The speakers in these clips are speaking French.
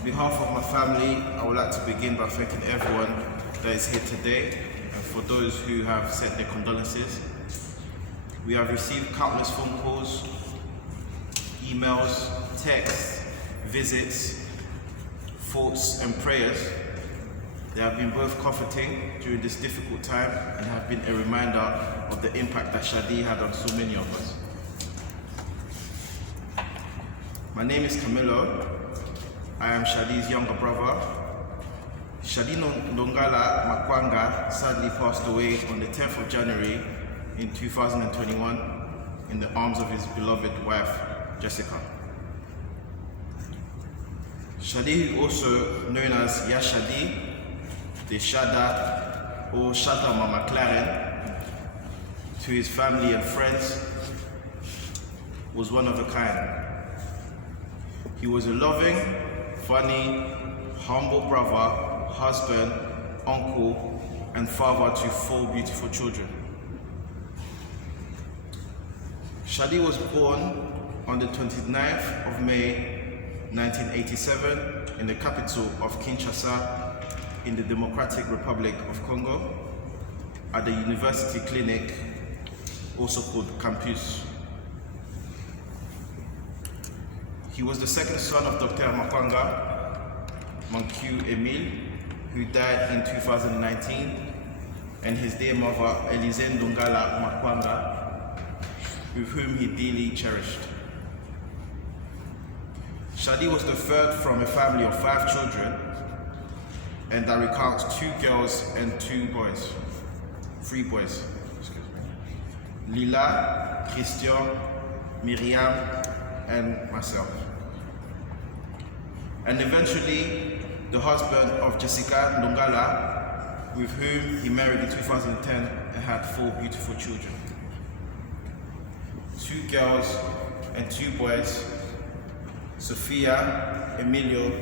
On behalf of my family, I would like to begin by thanking everyone that is here today and for those who have sent their condolences. We have received countless phone calls, emails, texts, visits, thoughts and prayers. They have been both comforting during this difficult time and have been a reminder of the impact that Shadi had on so many of us. My name is Camilo. I am Shadi's younger brother. Shadi Ndongala Makwanga sadly passed away on the 10th of January in 2021 in the arms of his beloved wife, Jessica. Shadi, also known as Yashadi, the Shada or Shada Mama Claren, to his family and friends, was one of a kind. He was a loving, funny, humble brother, husband, uncle, and father to 4 beautiful children. Shadi was born on the 29th of May 1987 in the capital of Kinshasa in the Democratic Republic of Congo at the University Clinic, also called Campus. He was the second son of Dr. Makwanga Mankiu Emile, who died in 2019, and his dear mother, Elise Ndongala Makwanga, with whom he dearly cherished. Shadi was the third from a family of 5 children, and that recounts 2 girls and 3 boys. Lila, Christian, Miriam, and myself. And eventually, the husband of Jessica Ndongala, with whom he married in 2010 and had 4 beautiful children. 2 girls and 2 boys, Sophia, Emilio,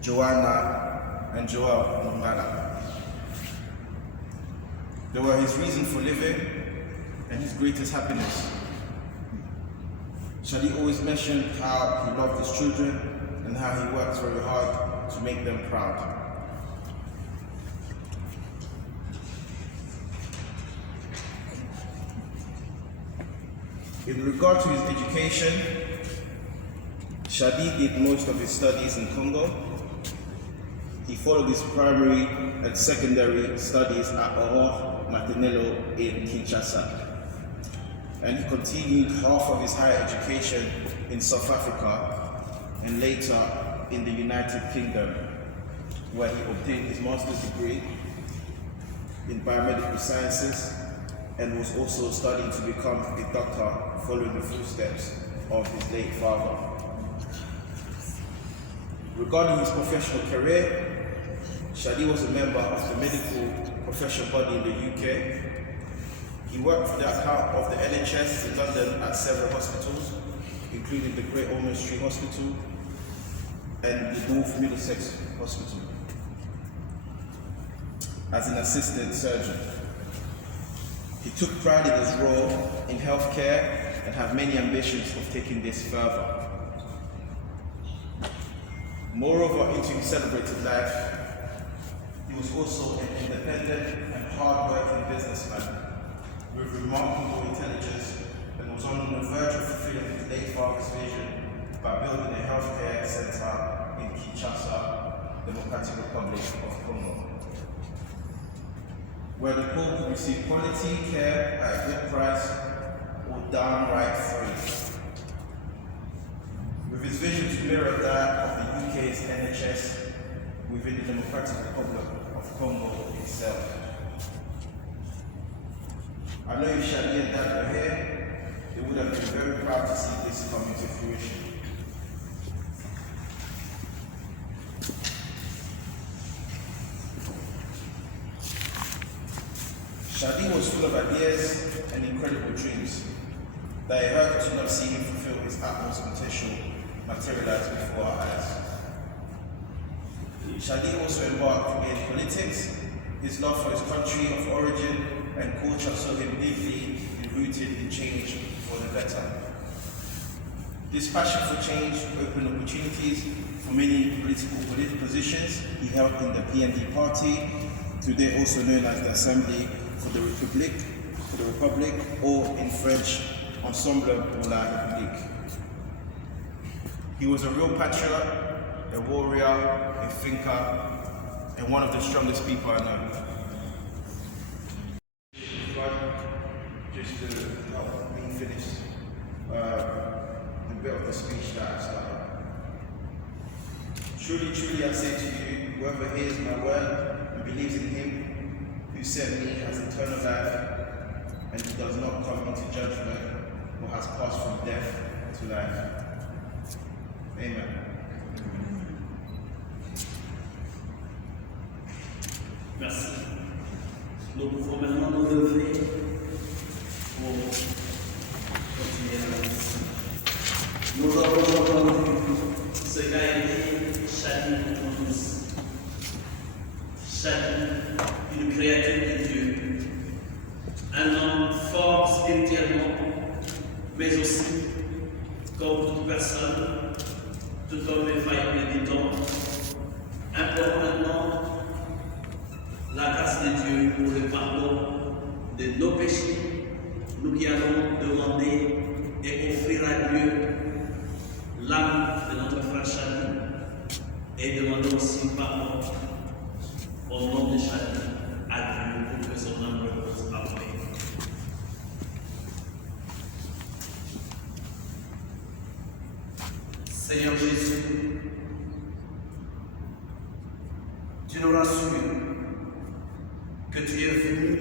Joanna, and Joel Ndongala. They were his reason for living and his greatest happiness. Shadi always mentioned how he loved his children and how he worked very hard to make them proud. In regard to his education, Shadi did most of his studies in Congo. He followed his primary and secondary studies at Aurore Martinello in Kinshasa. And he continued half of his higher education in South Africa and later in the United Kingdom, where he obtained his master's degree in biomedical sciences and was also studying to become a doctor following the footsteps of his late father. Regarding his professional career, Shadi was a member of the medical professional body in the UK. He worked for the account of the NHS in London at several hospitals, including the Great Ormond Street Hospital and the North Middlesex Hospital, as an assistant surgeon. He took pride in his role in healthcare and had many ambitions of taking this further. Moreover, into his celebrated life, he was also an independent and hard-working businessman with remarkable intelligence and was on the verge of fulfilling his late father's vision by building a healthcare center in Kinshasa, Democratic Republic of Congo, where the poor could receive quality care at a good price or downright free. With his vision to mirror that of the UK's NHS, within the Democratic Republic of Congo itself. I know if Shadi and Dad were here, they would have been very proud to see this come into fruition. Shadi was full of ideas and incredible dreams that he heard could not see him fulfill his utmost potential materialize before our eyes. Shadi also embarked in politics. His love for his country of origin and culture saw him deeply rooted in change for the better. This passion for change opened opportunities for many political positions he held in the PND party, today also known as the Assembly for the Republic, or in French, Ensemble pour la République. He was a real patriot, a warrior, a thinker, and one of the strongest people I know. Just to help me finish the bit of the speech that I started. Truly, truly I say to you, whoever hears my word and believes in him who sent me has eternal life, and he does not come into judgment, or has passed from death to life. Amen. Merci. Nous pouvons maintenant nous lever pour continuer la mission. Nous avons entendu ce qu'a été Shadi pour tous. Shadi, une créature de Dieu, un homme fort spirituellement, mais aussi, comme toute personne, tout homme est faillible et méditant, implorons maintenant la grâce de Dieu pour le pardon de nos péchés. Nous qui allons demander et offrir à Dieu l'âme de notre frère Shadi et demandons aussi pardon au nom de Shadi à Dieu pour que son âme repose en paix. Seigneur Jésus, tu nous rassures que tu es venu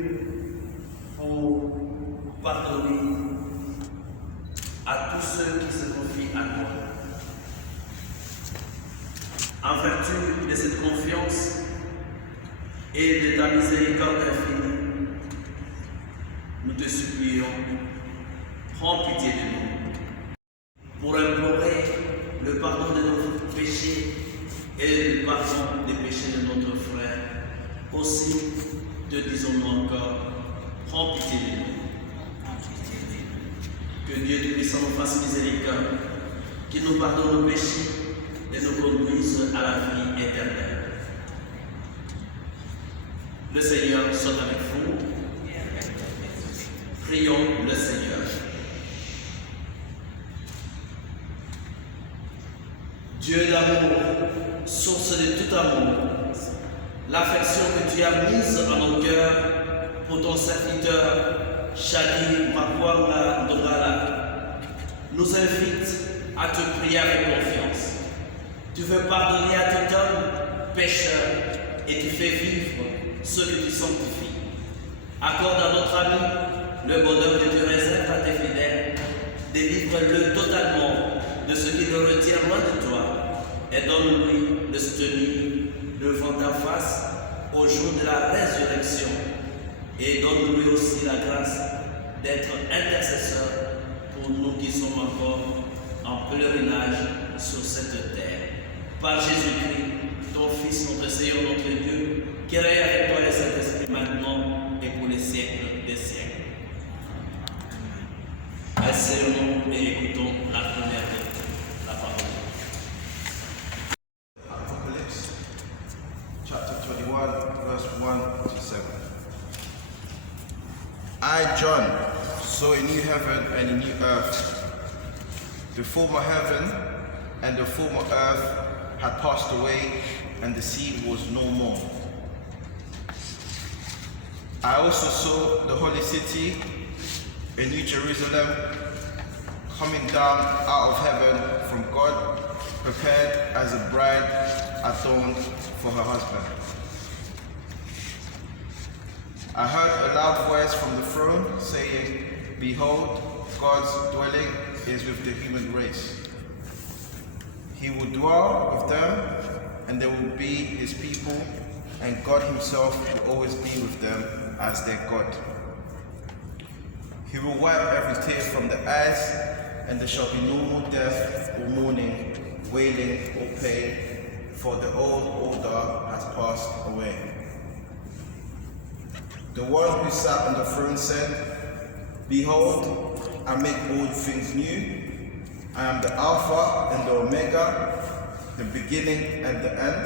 pour pardonner à tous ceux qui se confient à toi. En vertu de cette confiance et de ta miséricorde infinie, nous te supplions, prends pitié de nous, pour implorer le pardon de nos péchés et le pardon des péchés de notre frère. Aussi, te disons-nous encore, prends pitié de nous. Que Dieu Tout-Puissant nous fasse miséricorde, qu'il nous pardonne nos péchés et nous conduise à la vie éternelle. Le Seigneur soit avec vous. Prions le Seigneur. Dieu d'amour, source de tout amour, l'affection que tu as mise en nos cœurs pour ton serviteur Shadi Makwanga Ndogala nous invite à te prier avec confiance. Tu veux pardonner à tout homme pécheur et tu fais vivre ceux que tu sanctifies. Accorde à notre ami le bonheur que tu réserves à tes fidèles. Délivre-le totalement de ce qui le retient loin de toi et donne-lui de se tenir devant ta face au jour de la résurrection et donne-lui aussi la grâce d'être intercesseur pour nous qui sommes encore en pèlerinage sur cette terre. Par Jésus-Christ, ton Fils, notre Seigneur, notre Dieu, qui règne avec toi et Saint-Esprit maintenant et pour les siècles des siècles. Asseyons-nous et écoutons la première lecture, la parole. Apocalypse, chapter 21, verse 1 to 7. I, John, saw a new heaven and a new earth. The former heaven and the former earth had passed away, and the sea was no more. I also saw the holy city, a new Jerusalem, coming down out of heaven from God, prepared as a bride adorned for her husband. I heard a loud voice from the throne saying, "Behold, God's dwelling is with the human race. He will dwell with them, and they will be his people, and God himself will always be with them as their God. He will wipe every tear from their eyes, and there shall be no more death or mourning, wailing or pain, for the old order has passed away." The one who sat on the throne said, "Behold, I make all things new. I am the Alpha and the Omega, the beginning and the end.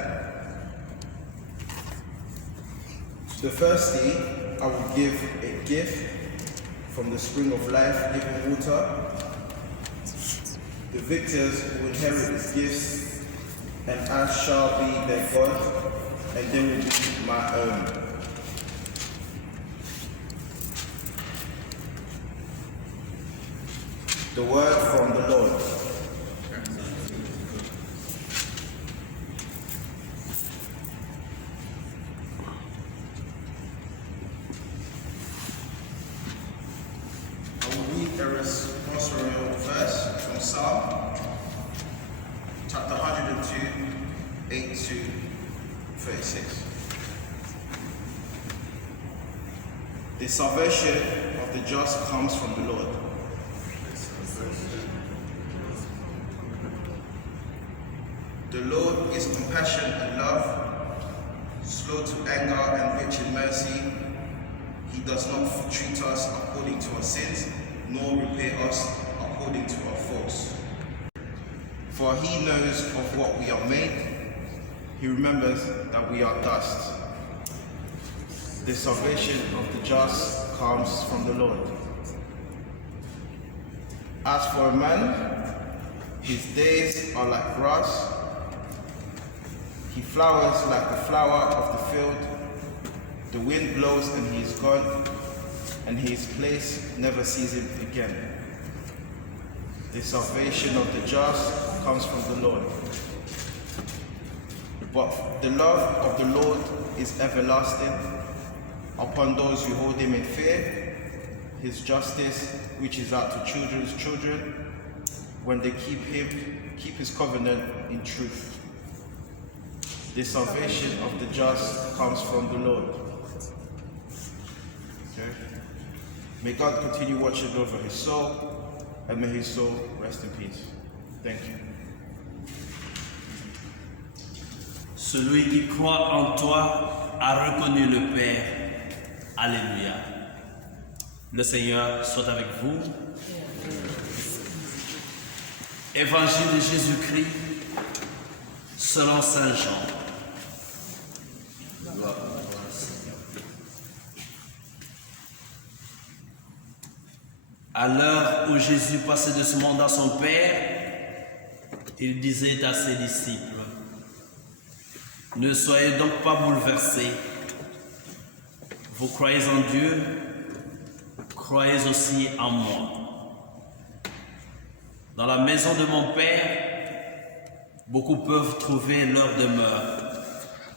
To the thirsty I will give a gift from the spring of life-giving water. The victors will inherit these gifts, and I shall be their God, and they will be my own. The word from the Lord. I will read a responsorial verse from Psalm, chapter 102, 8 to 36. The salvation of the just comes from the Lord. The Lord is compassionate and love, slow to anger and rich in mercy. He does not treat us according to our sins, nor repay us according to our faults. For he knows of what we are made. He remembers that we are dust. The salvation of the just comes from the Lord. As for a man, his days are like grass. He flowers like the flower of the field. The wind blows and he is gone, and his place never sees him again. The salvation of the just comes from the Lord. But the love of the Lord is everlasting upon those who hold him in fear, his justice which is out to children's children, when they keep his covenant in truth. The salvation of the just comes from the Lord. Okay? May God continue watching over his soul, and may his soul rest in peace. Thank you. Celui qui croit en toi a reconnu le Père. Alléluia. Le Seigneur soit avec vous. Évangile de Jésus-Christ selon Saint Jean. À l'heure où Jésus passait de ce monde à son Père, il disait à ses disciples: ne soyez donc pas bouleversés. Vous croyez en Dieu, croyez aussi en moi. Dans la maison de mon Père, beaucoup peuvent trouver leur demeure.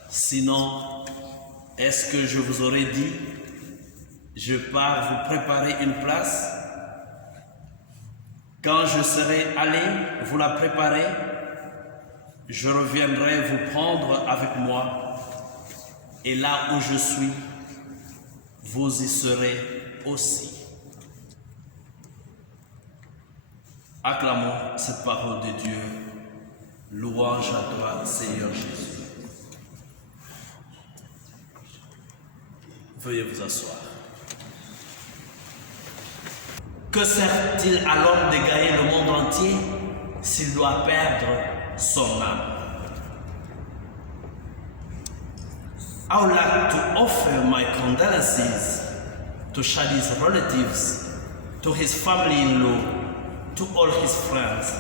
Sinon, est-ce que je vous aurais dit, je pars vous préparer une place? Quand je serai allé vous la préparer, je reviendrai vous prendre avec moi, et là où je suis, vous y serez aussi. Acclamons cette parole de Dieu. Louange à toi, Seigneur Jésus. Veuillez vous asseoir. Que sert-il à l'homme de gagner le monde entier s'il doit perdre son âme? I would like to offer my condolences to Shadi's relatives, to his family-in-law, to all his friends,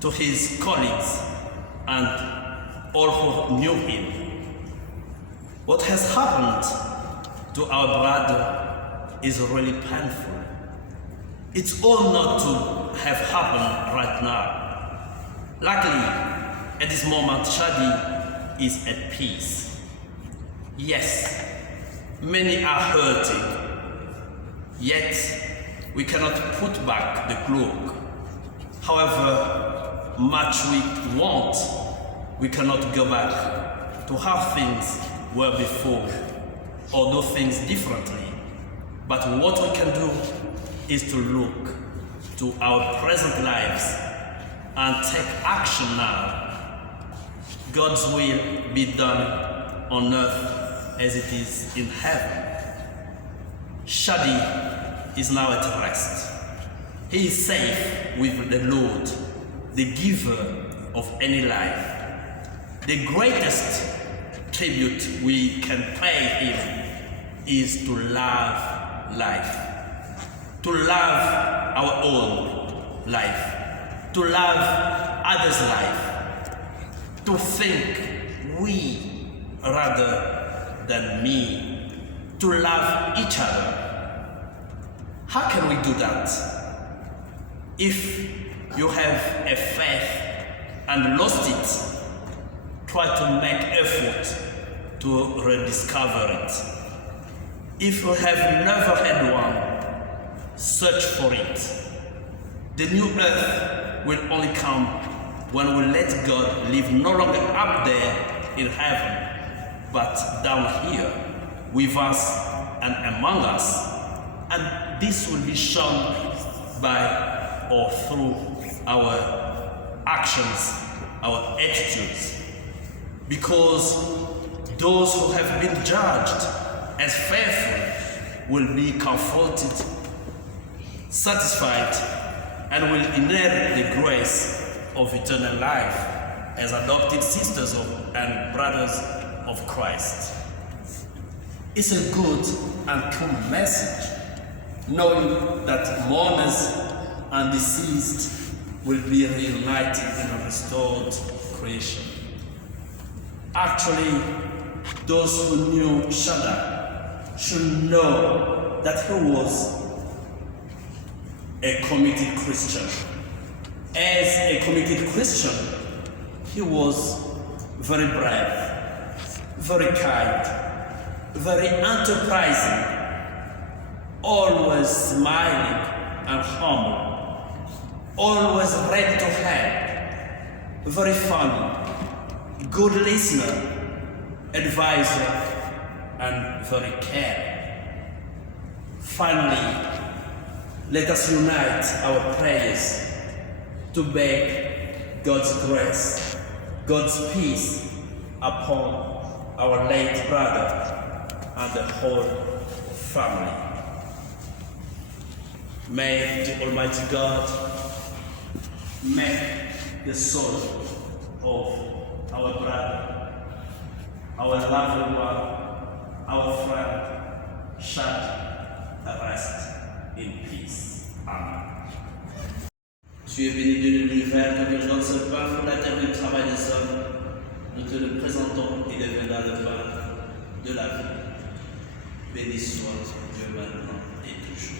to his colleagues, and all who knew him. What has happened to our brother is really painful. It's all not to have happened right now. Luckily, at this moment, Shadi is at peace. Yes, many are hurting, yet we cannot put back the cloak. However much we want, we cannot go back to how things were before or do things differently. But what we can do is to look to our present lives and take action now. God's will be done on earth as it is in heaven. Shadi is now at rest. He is safe with the Lord, the giver of any life. The greatest tribute we can pay him is to love life, to love our own life, to love others' life, to think we rather than me, to love each other. How can we do that? If you have a faith and lost it, try to make effort to rediscover it. If you have never had one, search for it. The new earth will only come when we let God live no longer up there in heaven, but down here with us and among us. And this will be shown by or through our actions, our attitudes. Because those who have been judged as faithful will be comforted, satisfied, and will inherit the grace of eternal life as adopted sisters and brothers of Christ. It's a good and true message, knowing that mourners and deceased will be reunited in a restored creation. Actually, those who knew Shada should know that he was a committed Christian. As a committed Christian, he was very brave, very kind, very enterprising, always smiling and humble, always ready to help, very funny, good listener, advisor, and very caring. Finally, let us unite our prayers to beg God's grace, God's peace upon our late brother and the whole family. May the Almighty God make the soul of our brother, our loved one, our friend, Shad, rest in peace. Amen. Tu es béni Dieu de l'univers, car il donne ce pain pour la terre du travail des hommes. Nous te le présentons et deviendra le pain de la vie. Béni soit Dieu maintenant et toujours.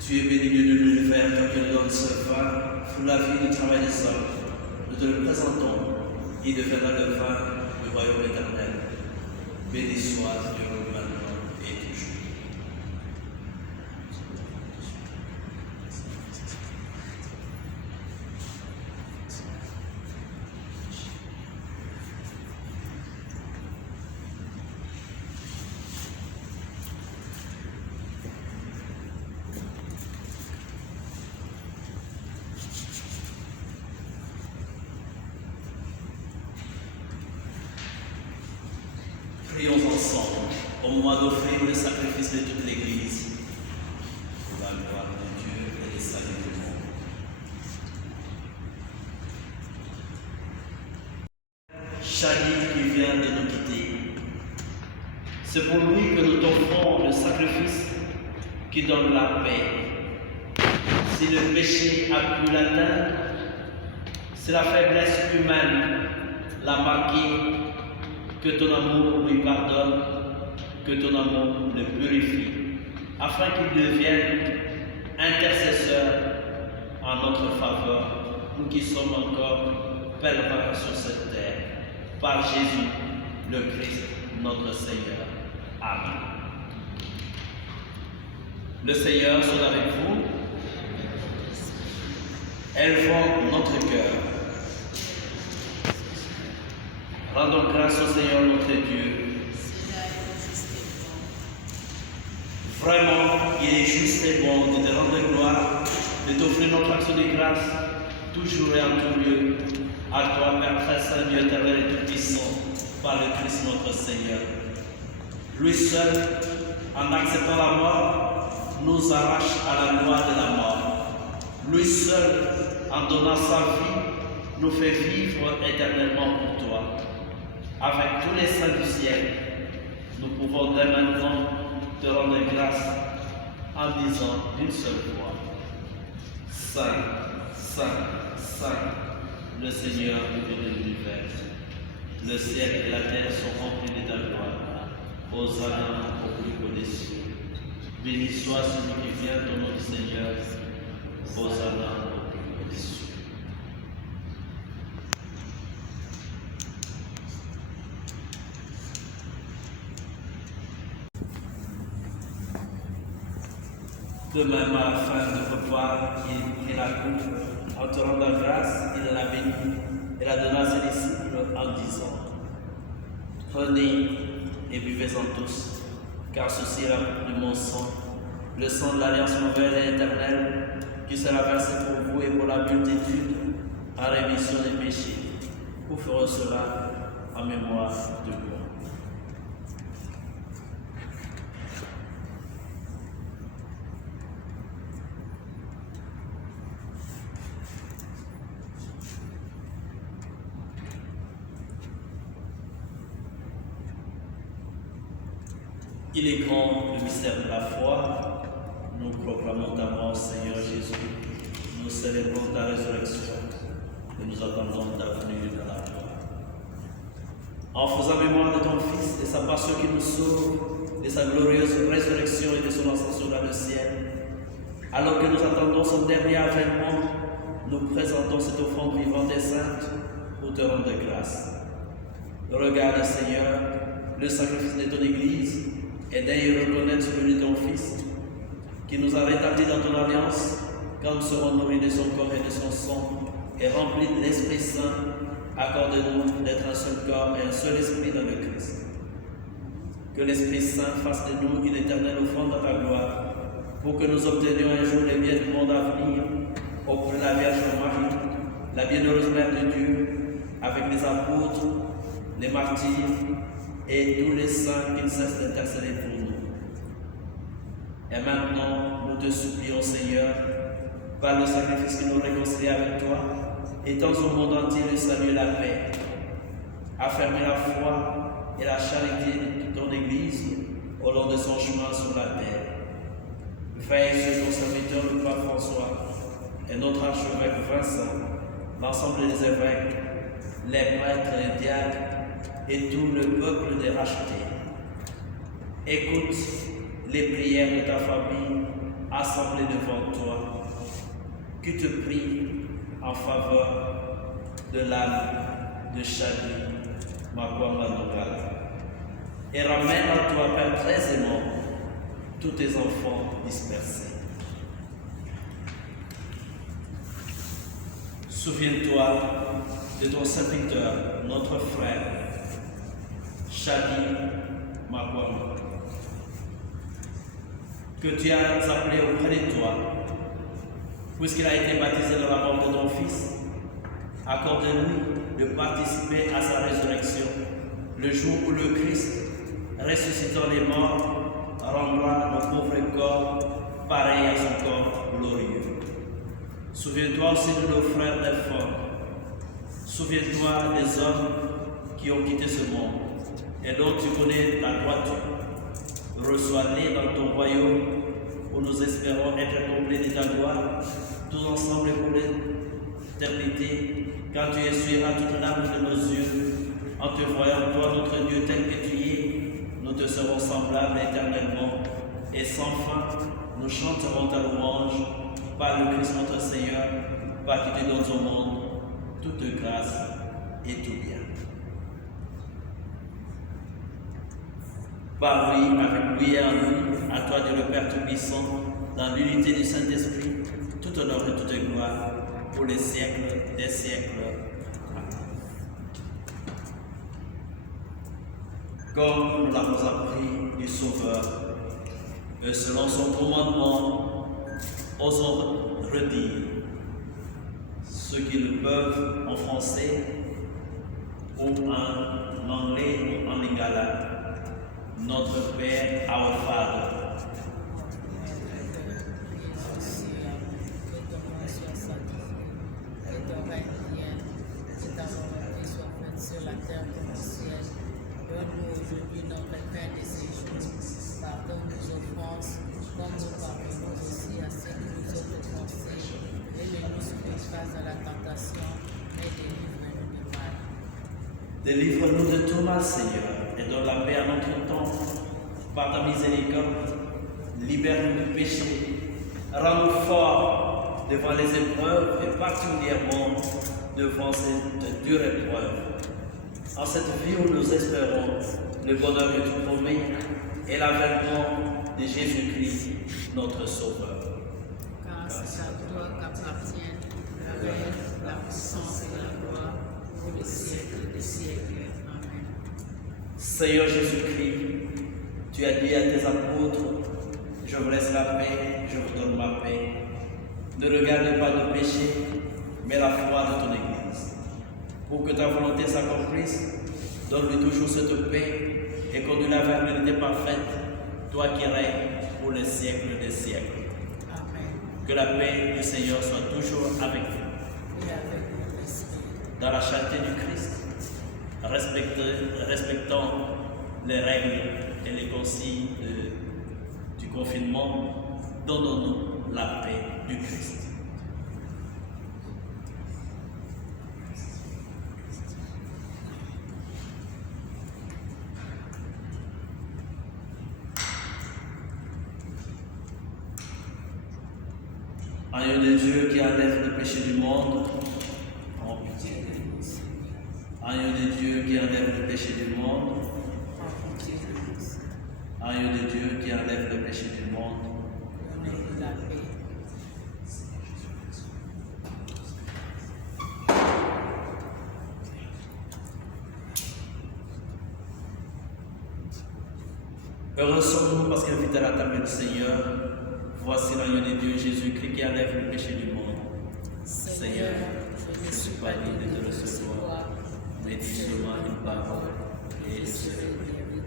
Tu es béni Dieu de l'univers, car il donne ce pain pour la vie du travail des hommes. Nous te le présentons et deviendra le pain du royaume éternel. Béni soit Dieu maintenant et toujours. Prions ensemble au moment d'offrir le sacrifice de toute l'Église pour la gloire de Dieu et le salut du monde. Shadi qui vient de nous quitter, c'est pour lui que nous t'offrons le sacrifice qui donne la paix. Si le péché a pu l'atteindre, si la faiblesse humaine l'a marqué, que ton amour lui pardonne que ton amour le purifie, afin qu'il devienne intercesseur en notre faveur, nous qui sommes encore pèlerins sur cette terre, par Jésus, le Christ, notre Seigneur. Amen. Le Seigneur soit avec vous. Élevons notre cœur. Rendons grâce au Seigneur notre Dieu. Vraiment, il est juste et bon de te rendre gloire, de t'offrir notre action de grâce, toujours et en tout lieu, à toi, Père très saint, Dieu éternel et tout-puissant, par le Christ notre Seigneur. Lui seul, en acceptant la mort, nous arrache à la loi de la mort. Lui seul, en donnant sa vie, nous fait vivre éternellement pour toi. Avec tous les saints du ciel, nous pouvons dès maintenant te rendre grâce en disant d'une seule voix: Saint, Saint, Saint, le Seigneur de l'univers. Le ciel et la terre sont remplis de ta gloire. Hosanna au plus haut des cieux. Béni soit celui qui vient au nom du Seigneur. Hosanna au plus haut des cieux. De même, afin de pouvoir, il prit la coupe, en te rendant grâce, il l'a bénie et la donna à ses disciples en disant: Prenez et buvez-en tous, car ceci est la coupe de mon sang, le sang de l'alliance nouvelle et éternelle, qui sera versé pour vous et pour la multitude, en rémission des péchés. Vous ferez cela en mémoire de moi. Il est grand le mystère de la foi. Nous proclamons ta mort, Seigneur Jésus. Nous célébrons ta résurrection et nous attendons ta venue dans la gloire. En faisant mémoire de ton Fils, de sa passion qui nous sauve, de sa glorieuse résurrection et de son ascension dans le ciel, alors que nous attendons son dernier avènement, nous présentons cette offrande vivante et sainte pour te rendre grâce. Regarde, Seigneur, le sacrifice de ton Église, et d'ailleurs reconnaître celui de ton Fils, qui nous a rétablis dans ton alliance, quand nous serons nourris de son corps et de son sang, et remplis de l'Esprit Saint. Accorde-nous d'être un seul corps et un seul esprit dans le Christ. Que l'Esprit Saint fasse de nous une éternelle offrande à ta gloire, pour que nous obtenions un jour les biens du monde à venir, auprès de la Vierge Marie, la bienheureuse Mère de Dieu, avec les apôtres, les martyrs, et tous les saints qui ne cessent d'intercéder pour nous. Et maintenant, nous te supplions, Seigneur, par le sacrifice qui nous réconcilie avec toi, étends au monde entier le salut et la paix. Affermis la foi et la charité de ton Église au long de son chemin sur la terre. Veille sur ton serviteur, le pape François, et notre archevêque Vincent, l'ensemble des évêques, les prêtres, les diacres, et tout le peuple des rachetés. Écoute les prières de ta famille assemblée devant toi, qui te prie en faveur de l'âme de Chadi Makwamba Nogal. Et ramène à toi, Père très aimant, tous tes enfants dispersés. Souviens-toi de ton serviteur, notre frère, Chadi Makwamba, que tu as appelé auprès de toi, puisqu'il a été baptisé dans la mort de ton Fils. Accorde-lui de participer à sa résurrection, le jour où le Christ, ressuscitant les morts, rendra nos pauvres corps pareils à son corps glorieux. Souviens-toi aussi de nos frères défunts. Souviens-toi des hommes qui ont quitté ce monde et dont tu connais la droiture. Reçois-les dans ton royaume où nous espérons être comblés de ta gloire, tous ensemble pour l'éternité, quand tu essuieras toute larme de nos yeux, en te voyant, toi, notre Dieu, tel que tu es, nous nous te serons semblables éternellement, et sans fin, nous chanterons ta louange par le Christ notre Seigneur, par qui tu donnes au monde toute grâce et tout bien. Par lui, avec lui et en lui, à toi Dieu le Père Tout-Puissant, dans l'unité du Saint-Esprit, tout honneur et toute gloire, pour les siècles des siècles. Comme nous l'avons appris du Sauveur, et selon son commandement, osons redire ceux qui le peuvent en français ou en anglais ou en lingala. Notre Père, our Father. Sur la terre comme au ciel. Donne-nous aujourd'hui notre pain de ces jours. Pardonne nos offenses, comme nous pardonnons aussi à ceux qui nous ont offensés. Et ne nous soumets pas à la tentation, mais délivre-nous du mal. Délivre-nous de tout mal, Seigneur, et donne la paix à notre temps. Par ta miséricorde, libère-nous du péché. Rends-nous forts devant les épreuves et particulièrement devant cette dure épreuve. En cette vie où nous espérons le bonheur que tu promets et l'avènement de Jésus-Christ, notre Sauveur. Car c'est à toi qu'appartiennent la règne, la puissance et la gloire pour les siècles des siècles. Amen. Seigneur Jésus-Christ, tu as dit à tes apôtres, je vous laisse la paix, je vous donne ma paix. Ne regarde pas nos péchés, mais la foi de ton Église. Pour que ta volonté s'accomplisse, donne-lui toujours cette paix et conduis-la vers la vérité parfaite, toi qui règnes pour les siècles des siècles. Amen. Que la paix du Seigneur soit toujours avec vous. Et avec notre esprit. Dans la charité du Christ, respectant les règles et les consignes du confinement, donnons-nous la paix du Christ. Agneau de Dieu qui enlève le péché du monde, en pitié de nous. Agneau de Dieu qui enlève le péché du monde, Agneau de Dieu qui enlève le péché du monde, Donnez-nous la paix. Heureux sommes-nous parce qu'invités à la table du Seigneur, voici l'agneau de Dieu Jésus-Christ qui enlève le péché du monde. Seigneur, je ne suis pas digne de te recevoir, mais dis seulement une parole et je serai guéri.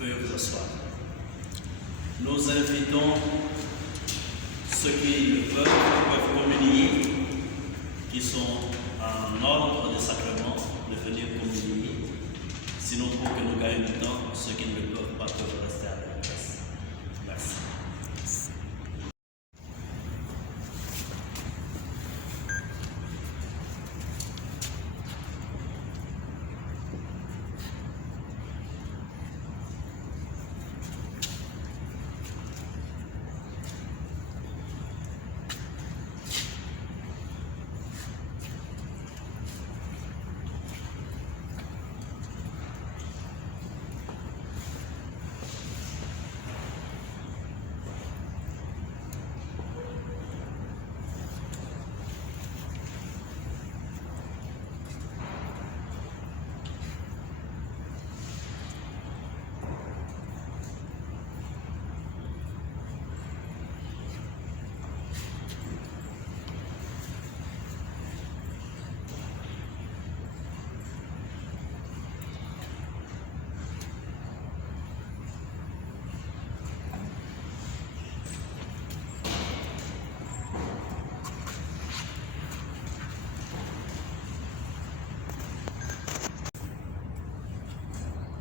Veuillez vous asseoir. Nous invitons ceux qui le peuvent communier, qui sont en ordre de sacrement, de venir communier. Sinon, pour que nous gagnions du temps, ceux qui ne le peuvent pas peuvent rester à leur place. Merci.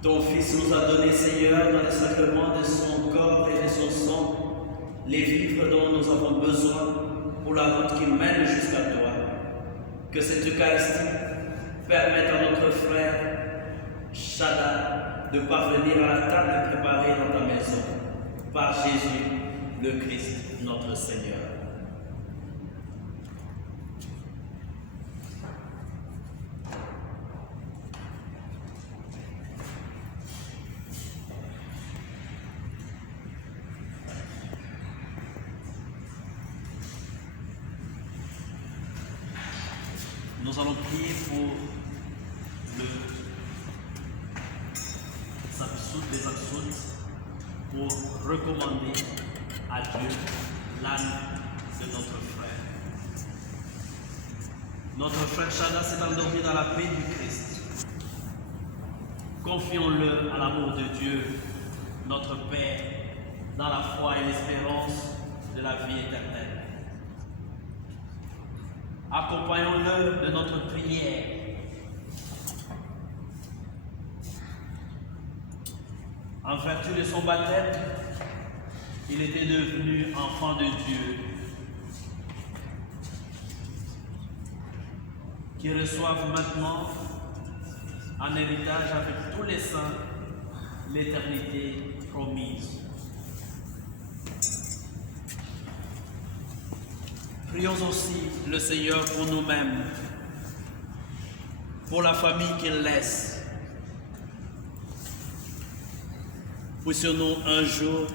Ton Fils nous a donné, Seigneur, dans le sacrement de son corps et de son sang, les vivres dont nous avons besoin pour la route qui mène jusqu'à toi. Que cette Eucharistie permette à notre frère Shada de parvenir à la table préparée dans ta maison par Jésus, le Christ, notre Seigneur. Nous allons prier pour les absoutes, pour recommander à Dieu l'âme de notre frère. Notre frère Shada s'est endormi dans la paix du Christ. Confions-le à l'amour de Dieu, notre Père, dans la foi et l'espérance de la vie éternelle. Accompagnons-le de notre prière. En vertu de son baptême, il était devenu enfant de Dieu. Qu'il reçoive maintenant en héritage avec tous les saints l'éternité promise. Prions aussi le Seigneur pour nous-mêmes, pour la famille qu'il laisse. Puissions-nous un jour,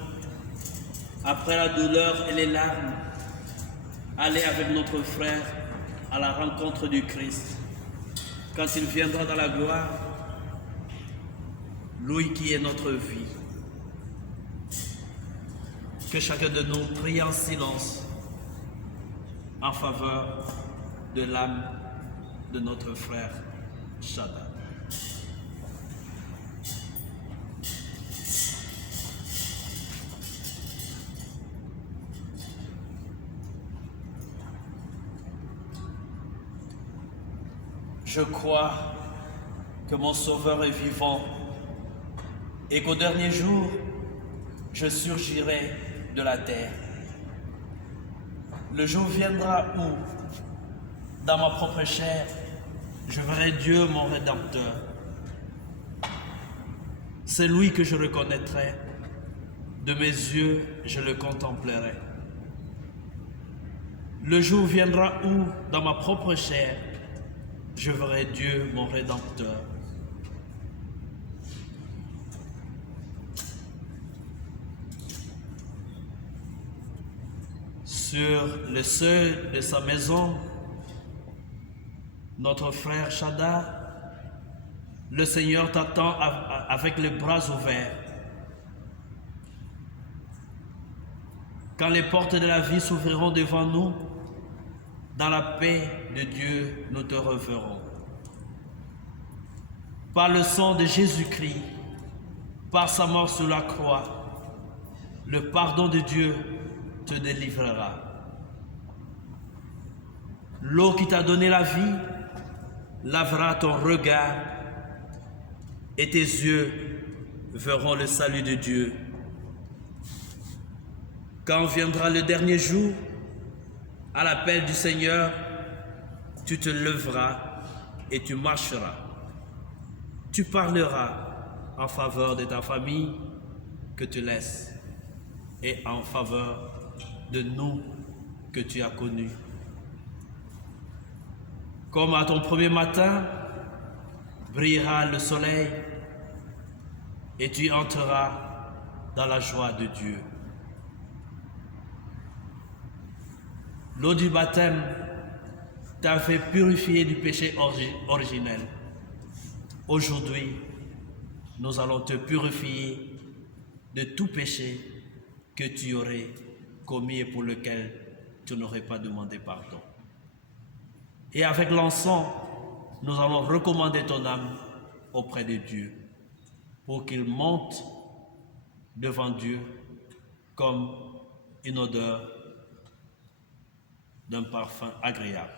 après la douleur et les larmes, aller avec notre frère à la rencontre du Christ, quand il viendra dans la gloire, lui qui est notre vie. Que chacun de nous prie en silence en faveur de l'âme de notre frère Shada. Je crois que mon Sauveur est vivant et qu'au dernier jour, je surgirai de la terre. Le jour viendra où, dans ma propre chair, je verrai Dieu mon Rédempteur. C'est lui que je reconnaîtrai. De mes yeux, je le contemplerai. Le jour viendra où, dans ma propre chair, je verrai Dieu mon Rédempteur. Sur le seuil de sa maison, notre frère Shada, le Seigneur t'attend avec les bras ouverts. Quand les portes de la vie s'ouvriront devant nous, dans la paix de Dieu, nous te reverrons. Par le sang de Jésus-Christ, par sa mort sur la croix, le pardon de Dieu te délivrera. L'eau qui t'a donné la vie lavera ton regard et tes yeux verront le salut de Dieu. Quand viendra le dernier jour, à l'appel du Seigneur, tu te lèveras et tu marcheras. Tu parleras en faveur de ta famille que tu laisses et en faveur de nous que tu as connus. Comme à ton premier matin, brillera le soleil et tu entreras dans la joie de Dieu. L'eau du baptême t'a fait purifier du péché originel. Aujourd'hui, nous allons te purifier de tout péché que tu aurais commis et pour lequel tu n'aurais pas demandé pardon. Et avec l'encens, nous allons recommander ton âme auprès de Dieu pour qu'il monte devant Dieu comme une odeur d'un parfum agréable.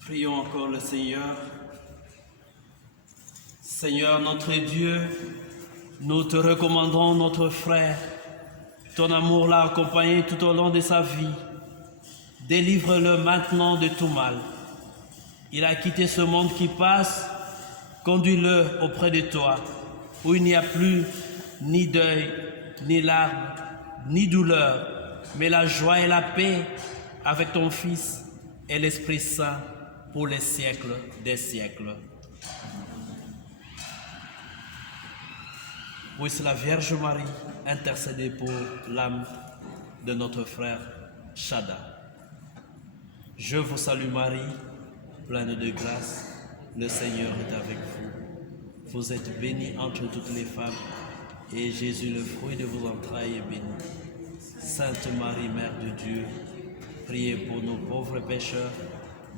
Prions encore le Seigneur. Seigneur notre Dieu, nous te recommandons notre frère. Ton amour l'a accompagné tout au long de sa vie. Délivre-le maintenant de tout mal. Il a quitté ce monde qui passe. Conduis-le auprès de toi, où il n'y a plus ni deuil, ni larmes, ni douleur, mais la joie et la paix avec ton Fils et l'Esprit Saint pour les siècles des siècles. Puisse la Vierge Marie intercéder pour l'âme de notre frère Chada. Je vous salue Marie, pleine de grâce, le Seigneur est avec vous. Vous êtes bénie entre toutes les femmes, et Jésus, le fruit de vos entrailles, est béni. Sainte Marie, Mère de Dieu, priez pour nos pauvres pécheurs,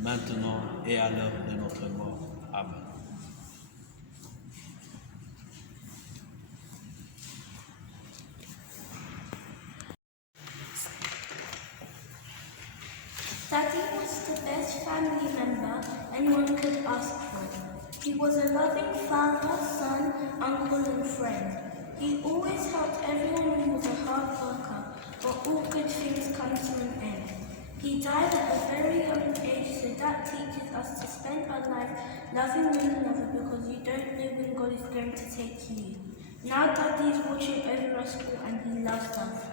maintenant et à l'heure de notre mort. Amen. Daddy was the best family member anyone could ask for. He was a loving father, son, uncle and friend. He always helped everyone who was a hard worker, but all good things come to an end. He died at a very young age, so that teaches us to spend our life loving one another because you don't know when God is going to take you. Now Daddy is watching over us all and he loves us.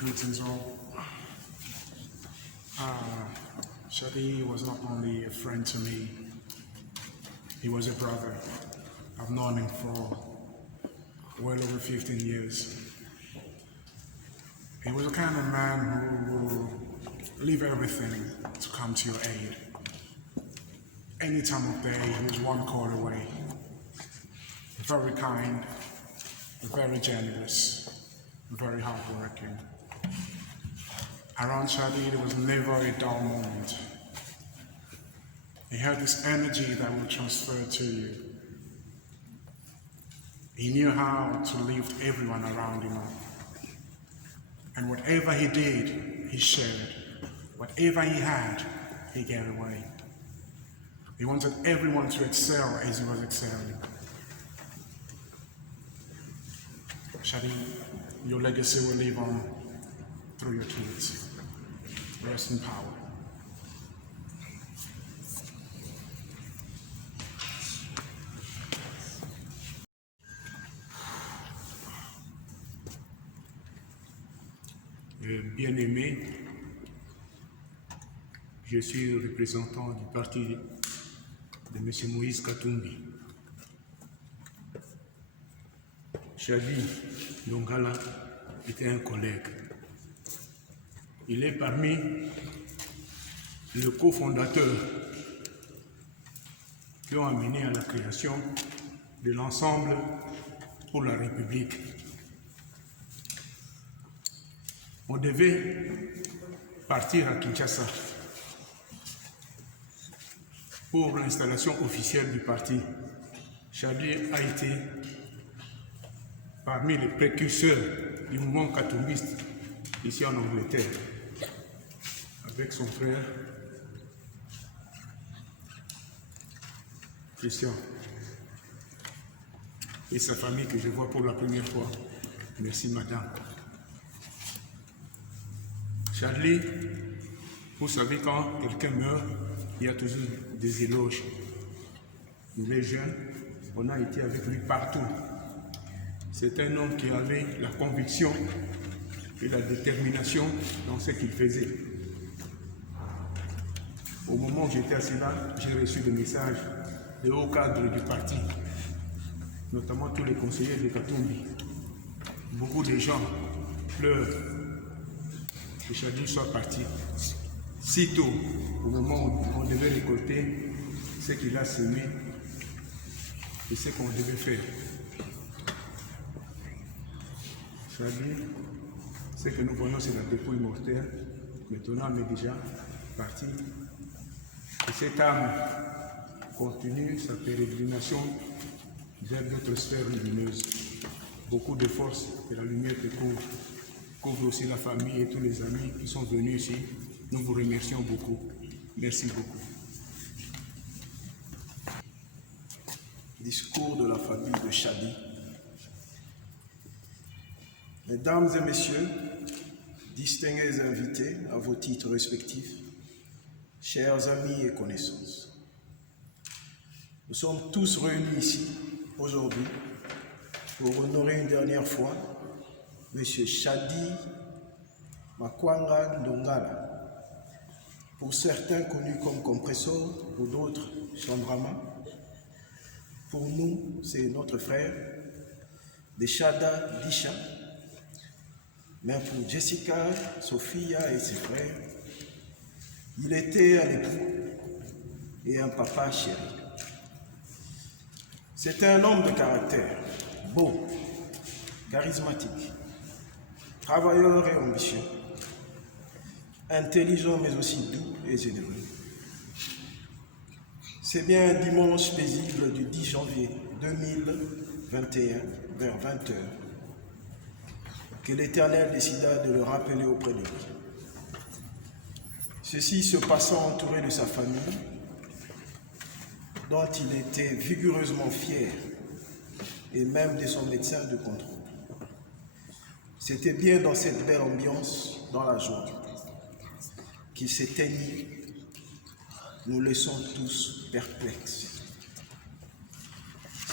Greetings all. Shadi was not only a friend to me, he was a brother. I've known him for well over 15 years. He was the kind of man who will leave everything to come to your aid. Any time of day, he was one call away. Very kind, very generous, very hardworking. Around Shadi, there was never a dull moment. He had this energy that would transfer to you. He knew how to lift everyone around him up. And whatever he did, he shared. Whatever he had, he gave away. He wanted everyone to excel as he was excelling. Shadi, your legacy will live on through your kids. Rest in power. Bien-aimé, je suis le représentant du parti de M. Moïse Katumbi. Shadi Dongala était un collègue. Il est parmi les cofondateurs qui ont amené à la création de l'Ensemble pour la République. On devait partir à Kinshasa pour l'installation officielle du parti. Shadi a été parmi les précurseurs du mouvement katumbiste ici en Angleterre, avec son frère Christian et sa famille que je vois pour la première fois. Merci madame. Charlie, vous savez, quand quelqu'un meurt, il y a toujours des éloges. Nous les jeunes, on a été avec lui partout. C'est un homme qui avait la conviction et la détermination dans ce qu'il faisait. Au moment où j'étais assis là, j'ai reçu des messages des hauts cadres du parti, notamment tous les conseillers de Katumbi. Beaucoup de gens pleurent que Shadi soit parti. Sitôt, au moment où on devait récolter ce qu'il a semé et ce qu'on devait faire. Shadi, ce que nous voyons, c'est la dépouille mortelle. Maintenant, on est déjà parti. Et cette âme continue sa pérégrination vers d'autres sphères lumineuses. Beaucoup de force et la lumière te couvre. couvre aussi la famille et tous les amis qui sont venus ici. Nous vous remercions beaucoup. Merci beaucoup. Discours de la famille de Shadi. Mesdames et messieurs, distingués invités à vos titres respectifs, chers amis et connaissances, nous sommes tous réunis ici aujourd'hui pour honorer une dernière fois M. Shadi Makwanga Ndongala, pour certains connus comme Compressor, pour d'autres Chandrama. Pour nous, c'est notre frère, Deshada Disha. Mais pour Jessica, Sophia et ses frères, il était un époux et un papa chéri. C'était un homme de caractère, beau, charismatique, travailleur et ambitieux, intelligent mais aussi doux et généreux. C'est bien un dimanche paisible du 10 janvier 2021, vers 20h, que l'Éternel décida de le rappeler auprès de lui. Ceci se passant entouré de sa famille, dont il était vigoureusement fier, et même de son médecin de contrôle. C'était bien dans cette belle ambiance, dans la joie, qu'il s'éteignit, nous laissons tous perplexes.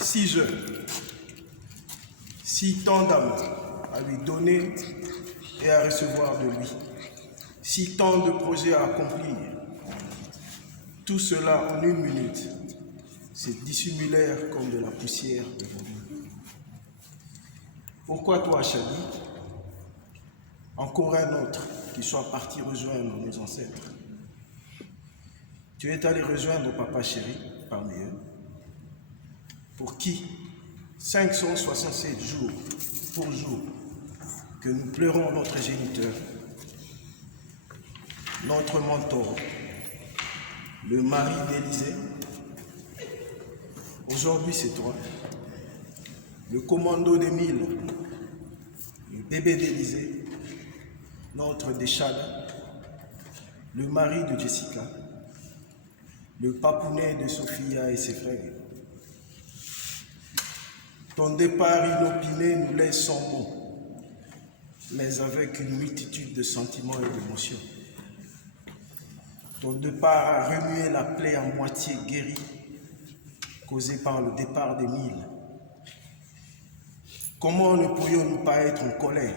Si jeune, si tant d'amour à lui donner et à recevoir de lui, si tant de projets à accomplir, tout cela en une minute, c'est dissimulaire comme de la poussière devant nous. Pourquoi toi, Shadi? Encore un autre qui soit parti rejoindre nos ancêtres. Tu es allé rejoindre papa chéri parmi eux, pour qui 567 jours pour jour que nous pleurons notre géniteur, notre mentor, le mari d'Élysée. Aujourd'hui c'est toi, le commando d'Émile, le bébé d'Élysée, notre Deshada, le mari de Jessica, le papounet de Sophia et ses frères. Ton départ inopiné nous laisse sans mots, mais avec une multitude de sentiments et d'émotions. Ton départ a remué la plaie à moitié guérie, causée par le départ d'Émile. Comment ne pourrions-nous pas être en colère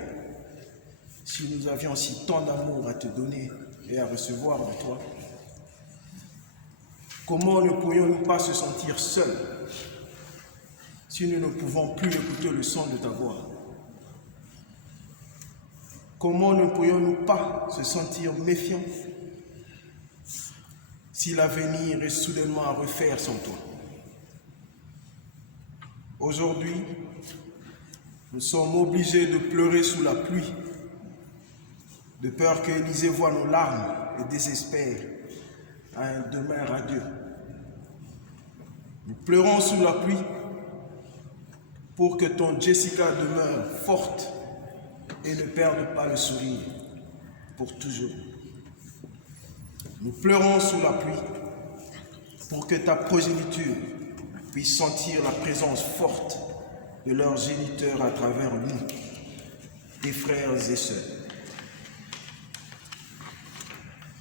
si nous avions si tant d'amour à te donner et à recevoir de toi? Comment ne pourrions-nous pas se sentir seuls si nous ne pouvons plus écouter le son de ta voix? Comment ne pourrions-nous pas se sentir méfiants si l'avenir est soudainement à refaire sans toi? Aujourd'hui, nous sommes obligés de pleurer sous la pluie, de peur qu'Élysée voie nos larmes et désespère à un demain radieux. Nous pleurons sous la pluie pour que ton Jessica demeure forte et ne perde pas le sourire pour toujours. Nous pleurons sous la pluie pour que ta progéniture puisse sentir la présence forte de leurs géniteurs à travers nous, tes frères et sœurs.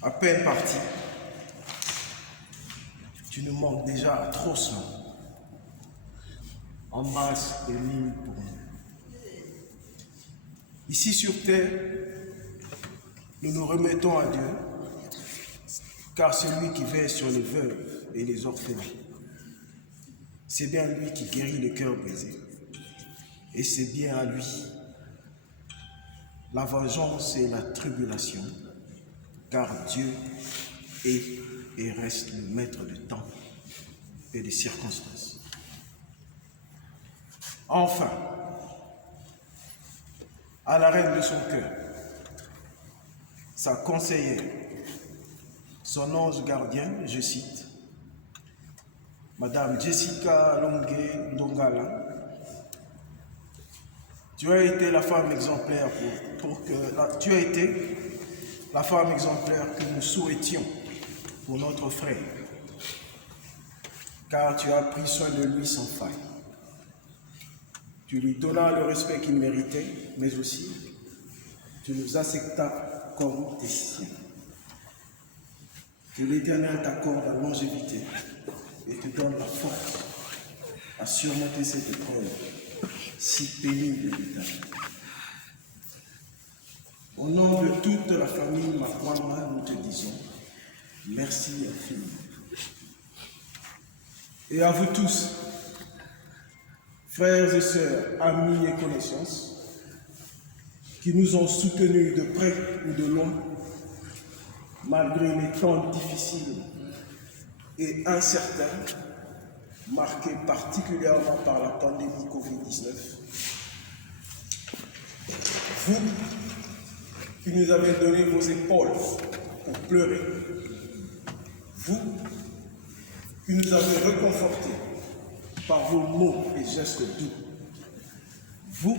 À peine parti, tu nous manques déjà atrocement. Embrasse et ligne pour nous. Ici sur terre, nous nous remettons à Dieu, car c'est lui qui veille sur les veuves et les orphelins. C'est bien lui qui guérit les cœurs brisés. Et c'est bien à lui la vengeance et la tribulation, car Dieu est et reste le maître du temps et des circonstances. Enfin, à la reine de son cœur, sa conseillère, son ange gardien, je cite, Madame Jessica Longue Ndongala, Tu as été la femme exemplaire tu as été la femme exemplaire que nous souhaitions pour notre frère, car tu as pris soin de lui sans faille. Tu lui donnas le respect qu'il méritait, mais aussi tu nous acceptas comme tes siens. Que l'Éternel t'accorde la longévité et te donne la force à surmonter cette épreuve si pénible de ta vie. Au nom de toute la famille Makwama, nous te disons merci infiniment. Et à vous tous, frères et sœurs, amis et connaissances, qui nous ont soutenus de près ou de loin, malgré les temps difficiles et incertains, marqués particulièrement par la pandémie Covid-19. Vous qui nous avez donné vos épaules pour pleurer, vous qui nous avez réconfortés par vos mots et gestes doux, vous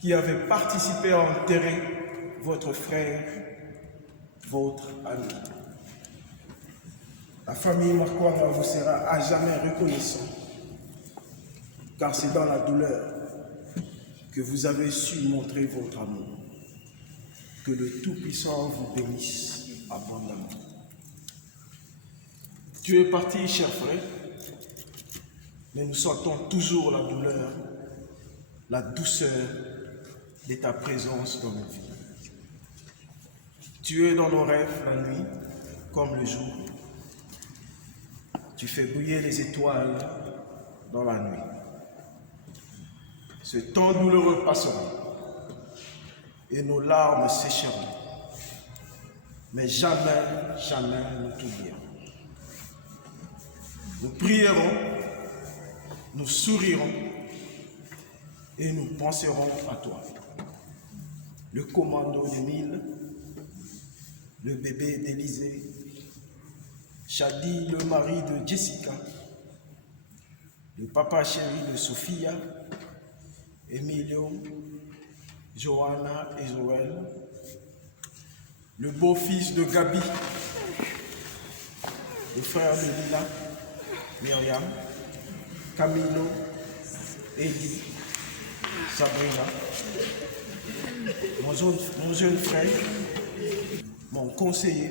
qui avez participé à enterrer votre frère, votre ami. La famille Makwama vous sera à jamais reconnaissant, car c'est dans la douleur que vous avez su montrer votre amour. Que le Tout-Puissant vous bénisse abondamment. Tu es parti, cher frère, mais nous sentons toujours la douleur, la douceur de ta présence dans nos vies. Tu es dans nos rêves la nuit comme le jour. Tu fais briller les étoiles dans la nuit. Ce temps douloureux passera et nos larmes sécheront. Mais jamais, jamais nous t'oublierons. Nous prierons, nous sourirons et nous penserons à toi. Le commando d'Émile, le bébé d'Élisée, Shadi, le mari de Jessica, le papa chéri de Sophia, Emilio, Johanna et Joël, le beau-fils de Gabi, le frère de Lila, Myriam, Camilo, Eddie, Sabrina, mon jeune frère, mon conseiller,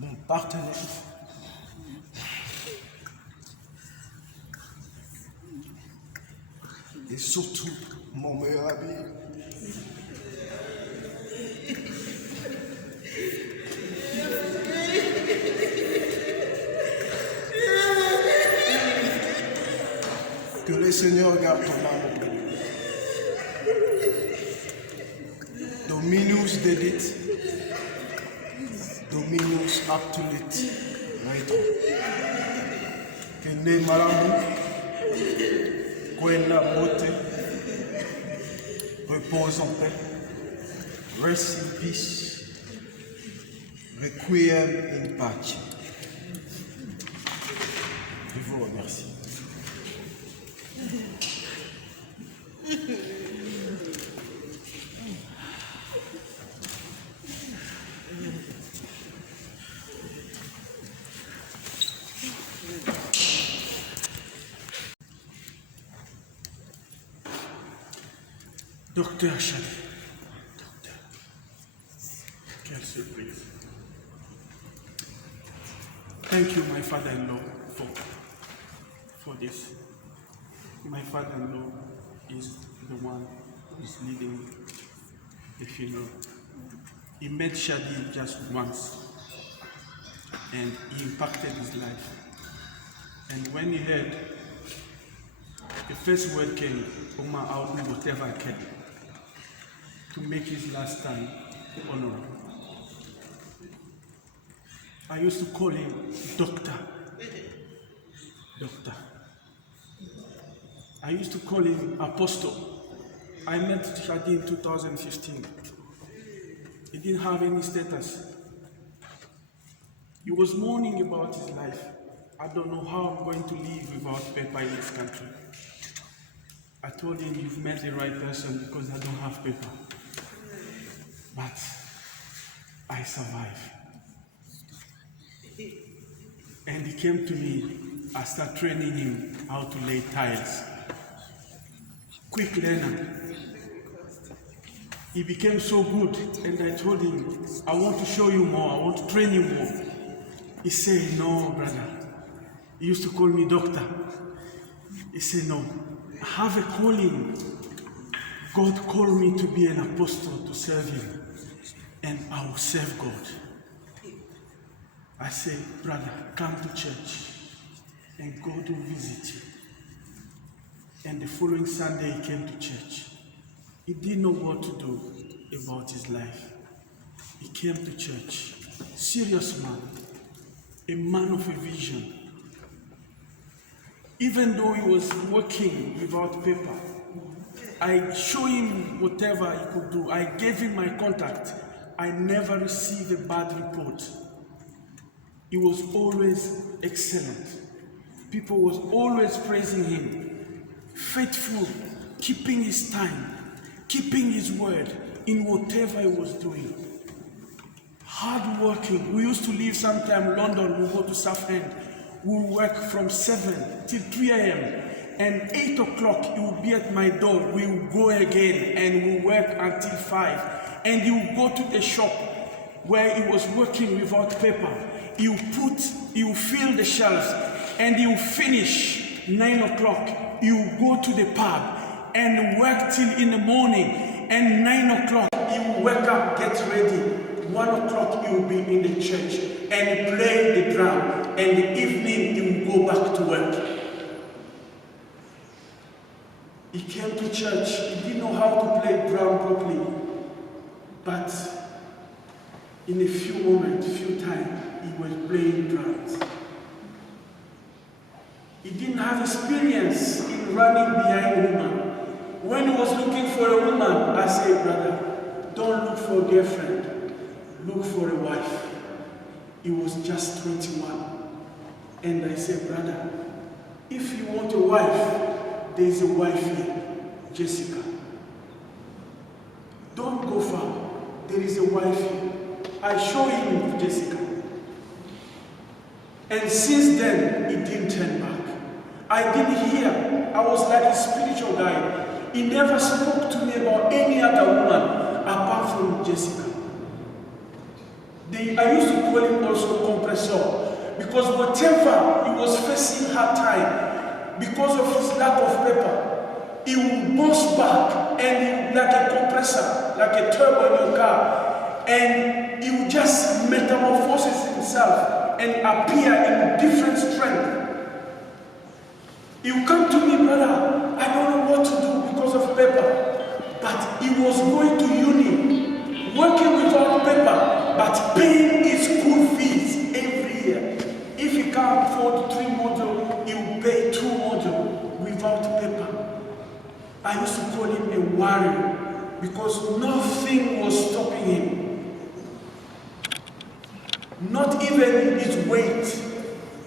mon partenaire, et surtout mon meilleur ami. Que le Seigneur garde ton âme auprès de lui. Dominus dedit, Dominus actulit retro. Que ne malamu, quella beauté, repose en paix, rest in peace, requiem in pace. Je vous remercie. Docteur Chadi, docteur, quelle surprise. Thank you, my father-in-law, for this. My father-in-law is the one who is leading the funeral. He met Shadi just once, and he impacted his life. And when he heard, the first word came, Oma, I'll do whatever I can to make his last time honorable. I used to call him Doctor. Doctor. I used to call him Apostle. I met Shadi in 2015. He didn't have any status. He was mourning about his life. I don't know how I'm going to live without Pepper in this country. I told him, you've met the right person because I don't have paper. But I survived. And he came to me. I started training him how to lay tiles. Quick learner. He became so good, and I told him, I want to show you more, I want to train you more. He said, no, brother. He used to call me doctor. He said, no, I have a calling. God called me to be an apostle to serve him, and I will serve God. I said, brother, come to church, and God will visit you. And the following Sunday, he came to church. He didn't know what to do about his life. He came to church, serious man, a man of a vision. Even though he was working without paper, I showed him whatever he could do. I gave him my contact. I never received a bad report. He was always excellent. People was always praising him. Faithful, keeping his time, keeping his word in whatever he was doing. Hard working. We used to live sometime in London, we go to Southend. We work from 7 till 3 a.m. And 8 o'clock, he will be at my door. We will go again and we work until 5. And he will go to a shop where he was working without paper. He will fill the shelves and he will finish 9 o'clock. He will go to the pub and work till in the morning. And 9 o'clock, he will wake up, get ready. 1 o'clock, he will be in the church and play the drum. And in the evening, he will go back to work. He came to church. He didn't know how to play drum properly. But in a few moments, few times, he was playing drums. He didn't have experience in running behind a woman. When he was looking for a woman, I said, brother, don't look for a girlfriend. Look for a wife. He was just 21. And I said, brother, if you want a wife, there is a wife here, Jessica. Don't go far. There is a wife here. I show him Jessica. And since then, he didn't turn back. I didn't hear. I was like a spiritual guy. He never spoke to me about any other woman apart from Jessica. I used to call him also compressor, because whatever he was facing hard time, because of his lack of paper, he would bounce back and like a compressor, like a turbo in your car, and he would just metamorphose himself and appear in different strength. He would come to me, brother, I don't know what to do because of paper. But he was going to uni, working without paper, but paying his school fees every year. If he can't afford 3 modules, he will pay 2 modules without paper. I used to call him a warrior because nothing was stopping him. Not even his weight.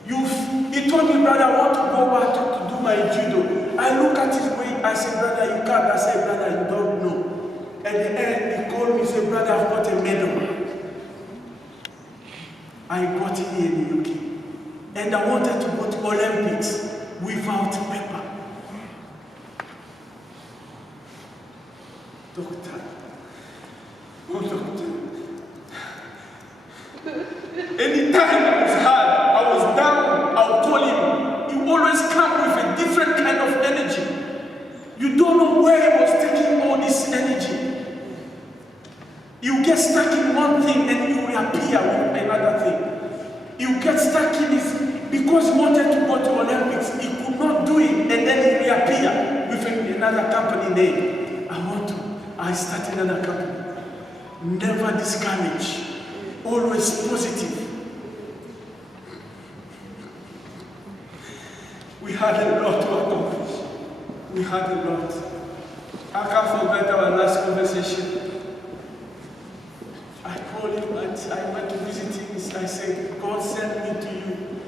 He told me, brother, I want to go back to do my judo. I look at his weight, I said, brother, you can't. I said, brother, you don't know. At the end, he called me, said, brother, I've got a medal. I got it here in the UK. And I wanted to go to Olympics without paper. Doctor. Oh, doctor. Anytime I was hard, I was down, I would call him. He always come with a different kind of energy. You don't know where he was taking all this energy. You get stuck in one thing and you reappear with another thing. You get stuck in this because he wanted to go to Olympics. He could not do it and then he reappear with another company name. I started another company. Never discouraged. Always positive. We had a lot to accomplish. We had a lot. I can't forget our last conversation. I called him and I went to visit him. I said, God sent me to you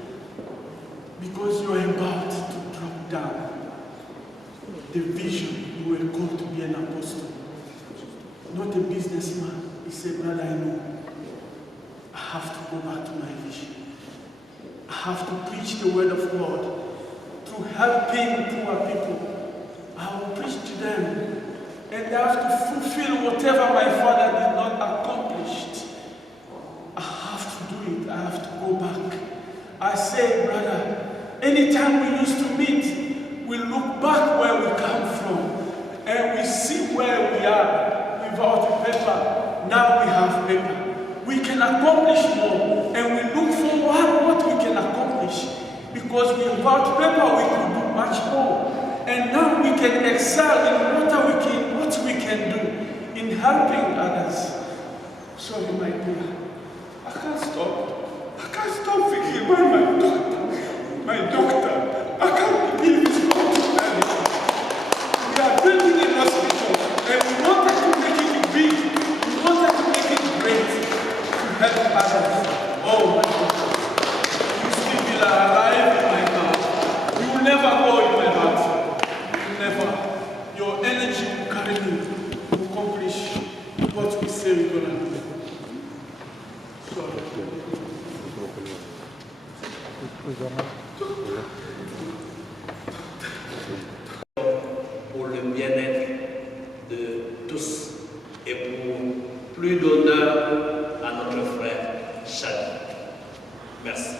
because you are about to drop down. the vision. You were called to be an apostle, not a businessman. He said, brother, I know. I have to go back to my vision. I have to preach the word of God through helping poor people. I will preach to them, and they have to fulfill whatever my father did not accomplish. I have to do it. I have to go back. I say, brother, anytime we used to meet, we look back where we come from, and we see where we are without paper. Now we have paper. We can accomplish more, and we look forward what we can accomplish, because without paper we could do much more, and now we can excel in what we can do in helping others. Sorry, my dear, I can't stop thinking about my doctor. I can't believe it's not humanity. We are building a hospital, and we wanted to make it big, we wanted to make it great. Help others. Oh my God. You still be alive in my heart. You will never go in my heart. You will never. Your energy will carry me to accomplish what we say we're going to do. Sorry. Pour le bien-être de tous et pour plus d'honneur à notre frère Chadi. Merci.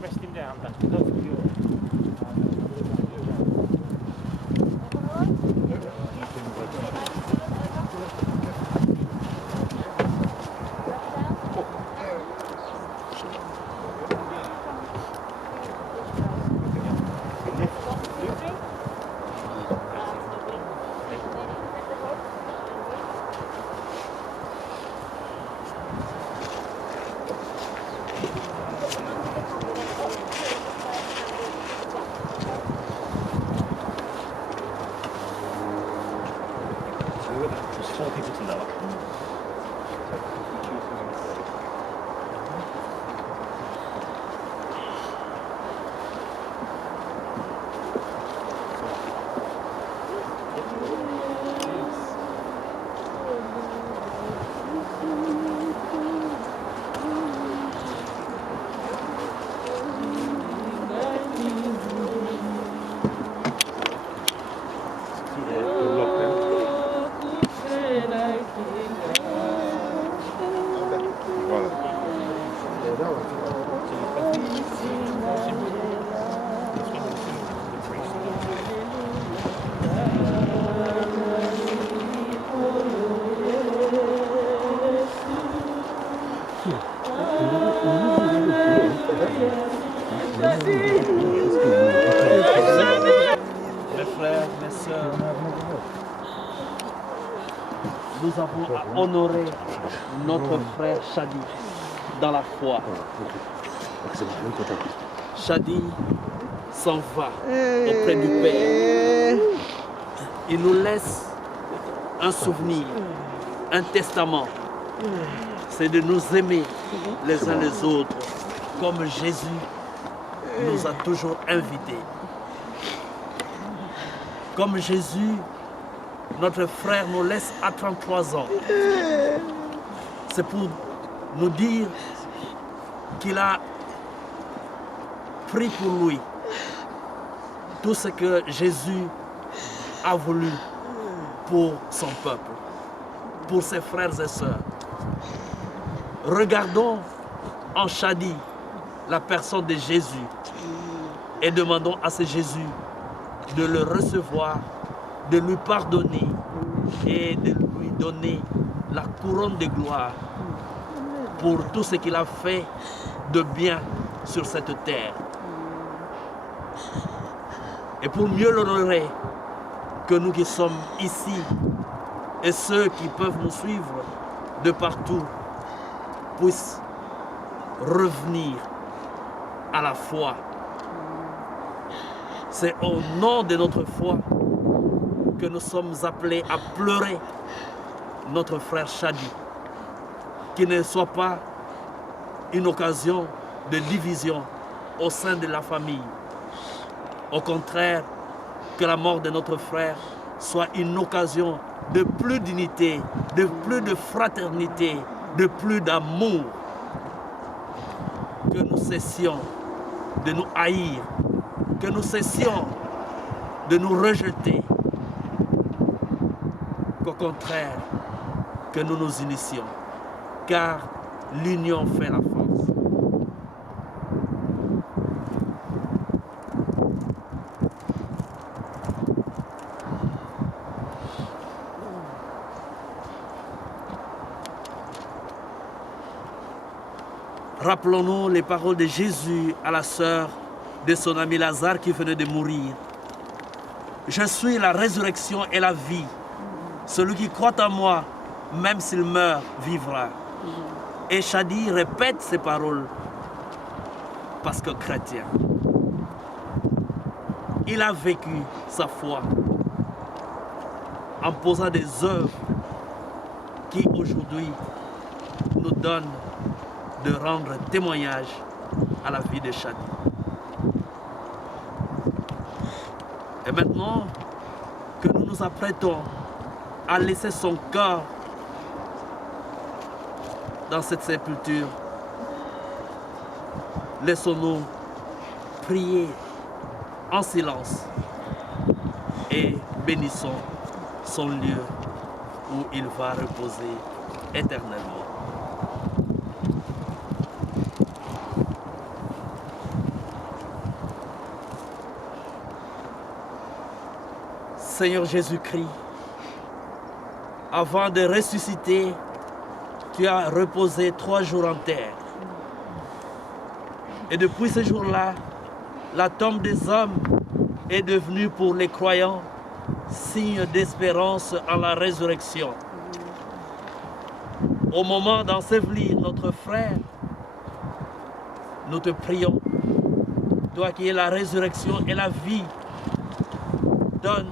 Rest him down, that's not for you. There's 4 people to lower. Mes frères, mes sœurs, nous avons à honorer notre frère Shadi dans la foi. Shadi s'en va auprès du Père. Il nous laisse un souvenir, un testament. C'est de nous aimer les uns les autres comme Jésus nous a toujours invités. Comme Jésus, notre frère nous laisse à 33 ans. C'est pour nous dire qu'il a pris pour lui tout ce que Jésus a voulu pour son peuple, pour ses frères et sœurs. Regardons en Shadi la personne de Jésus et demandons à ce Jésus de le recevoir, de lui pardonner et de lui donner la couronne de gloire pour tout ce qu'il a fait de bien sur cette terre. Et pour mieux l'honorer, que nous qui sommes ici et ceux qui peuvent nous suivre de partout puissent revenir à la foi. C'est au nom de notre foi que nous sommes appelés à pleurer notre frère Shadi. Qu'il ne soit pas une occasion de division au sein de la famille. Au contraire, que la mort de notre frère soit une occasion de plus d'unité, de plus de fraternité, de plus d'amour. Que nous cessions de nous haïr, que nous cessions de nous rejeter, qu'au contraire, que nous nous unissions, car l'union fait la force. Rappelons-nous les paroles de Jésus à la sœur de son ami Lazare qui venait de mourir. Je suis la résurrection et la vie. Celui qui croit en moi, même s'il meurt, vivra. Et Shadi répète ces paroles parce que chrétien. Il a vécu sa foi en posant des œuvres qui aujourd'hui nous donnent de rendre témoignage à la vie de Shadi. Et maintenant que nous nous apprêtons à laisser son corps dans cette sépulture, laissons-nous prier en silence et bénissons son lieu où il va reposer éternellement. Seigneur Jésus-Christ, avant de ressusciter, tu as reposé 3 jours en terre. Et depuis ce jour-là, la tombe des hommes est devenue pour les croyants signe d'espérance en la résurrection. Au moment d'ensevelir notre frère, nous te prions, toi qui es la résurrection et la vie, donne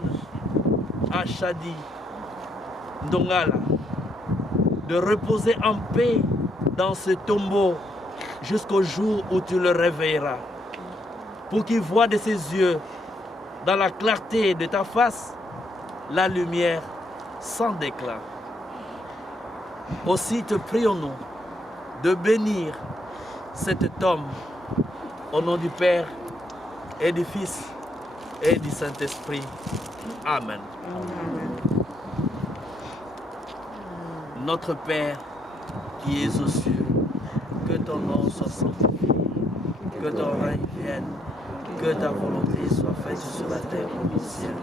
à Chadi Ndongala de reposer en paix dans ce tombeau jusqu'au jour où tu le réveilleras, pour qu'il voie de ses yeux, dans la clarté de ta face, la lumière sans déclin. Aussi te prions-nous de bénir cet homme au nom du Père et du Fils et du Saint-Esprit. Amen. Notre Père qui es aux cieux, que ton nom soit sanctifié, que ton règne vienne, que ta volonté soit faite sur la terre comme au ciel.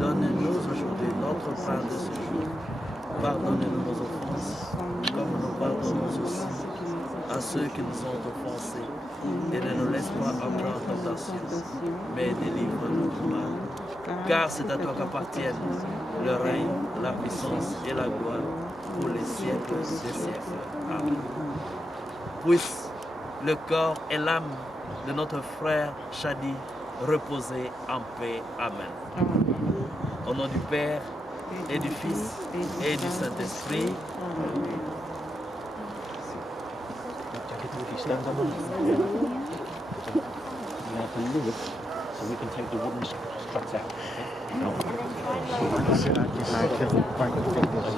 Donne-nous aujourd'hui notre pain de ce jour. Pardonne-nous nos offenses, comme nous pardonnons aussi à ceux qui nous ont offensés. Et ne nous laisse pas entrer en tentation, mais délivre-nous du mal. Car c'est à toi qu'appartiennent le règne, la puissance et la gloire pour les siècles des siècles. Amen. Puisse le corps et l'âme de notre frère Chadi reposer en paix. Amen. Au nom du Père et du Fils et du Saint-Esprit. So we can take the wooden struts out.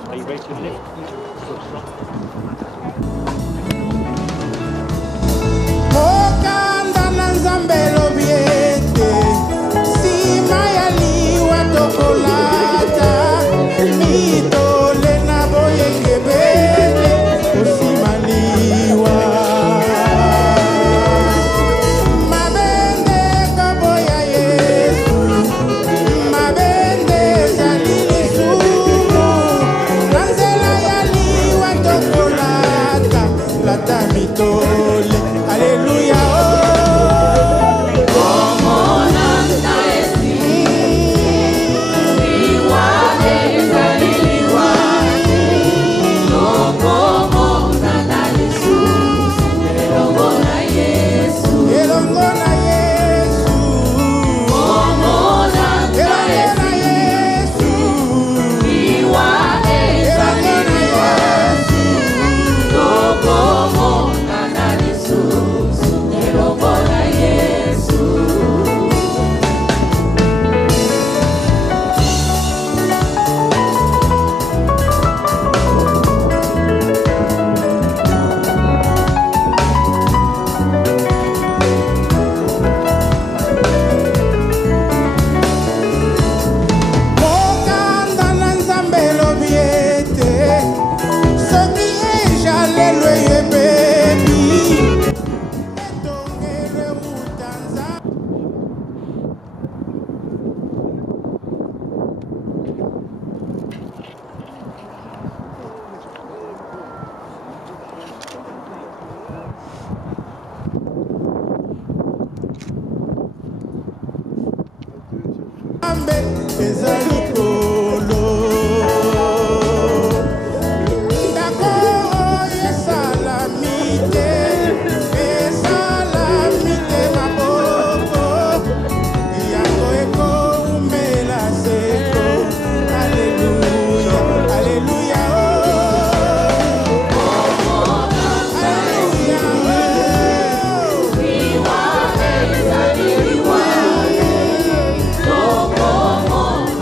Are you ready to lift? Mokanda na nzambe lobiete sima ya liwa tokolata mitole na boyengebele osima liwa mabende kaboya Yesu mabende ezali lisumu na nzela ya liwa tokolata lata mitole. Alléluia.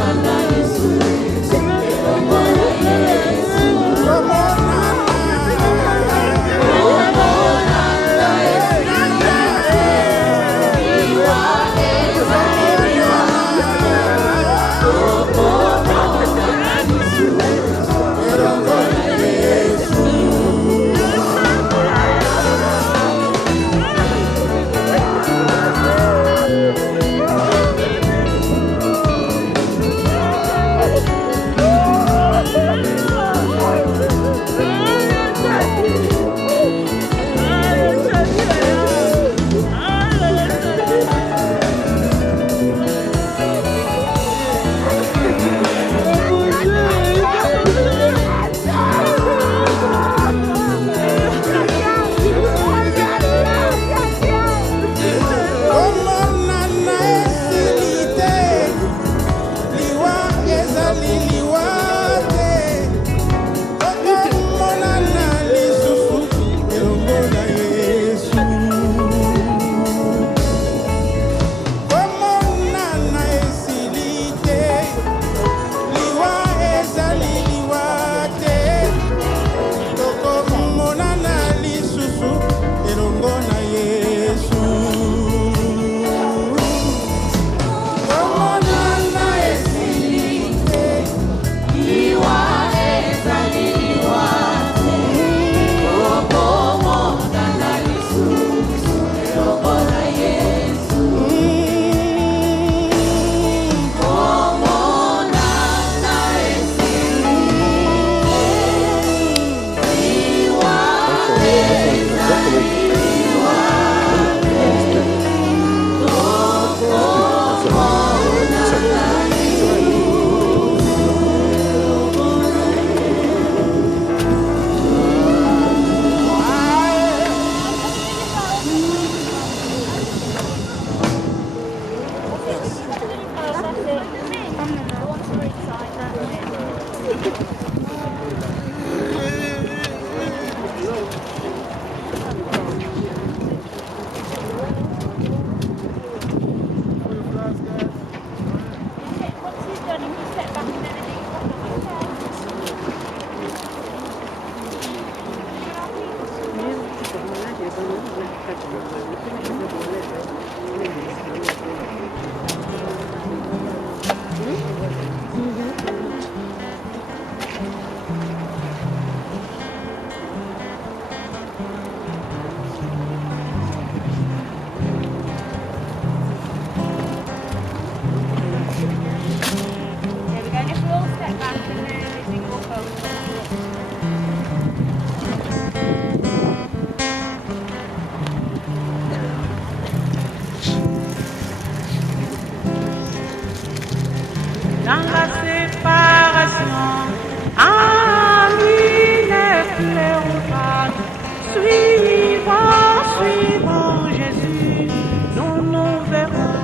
Mama. dans la séparation. En lui ne pleurons pas. Suivons, suivons Jésus, nous nous verrons.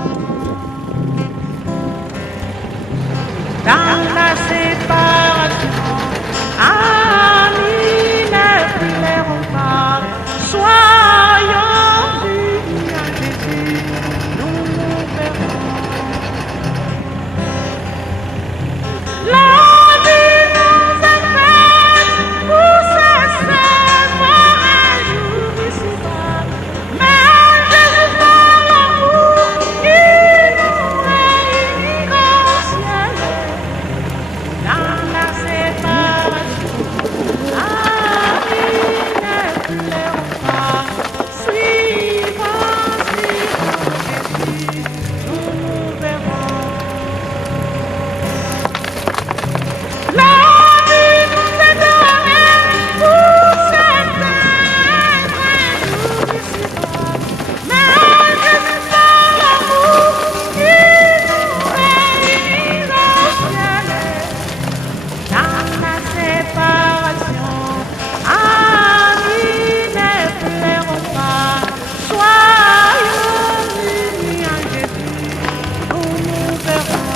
Dans la séparation, en lui ne pleurons pas. Soyons unis à Jésus, nous nous verrons. La vie nous est faite pour cesser pour un jour ici-bas. Mais Jésus par l'amour, il nous réunira au ciel. Dans la séparation, amis, ne pleurons pas. Suivons, suivons Jésus, nous nous verrons. La vie nous est donnée pour s'éteindre un jour ici-bas. Mais Jésus par l'amour, il nous réunira au ciel. Dans la séparation, amis, ne pleurons pas. Soyons unis en Jésus, nous nous verrons.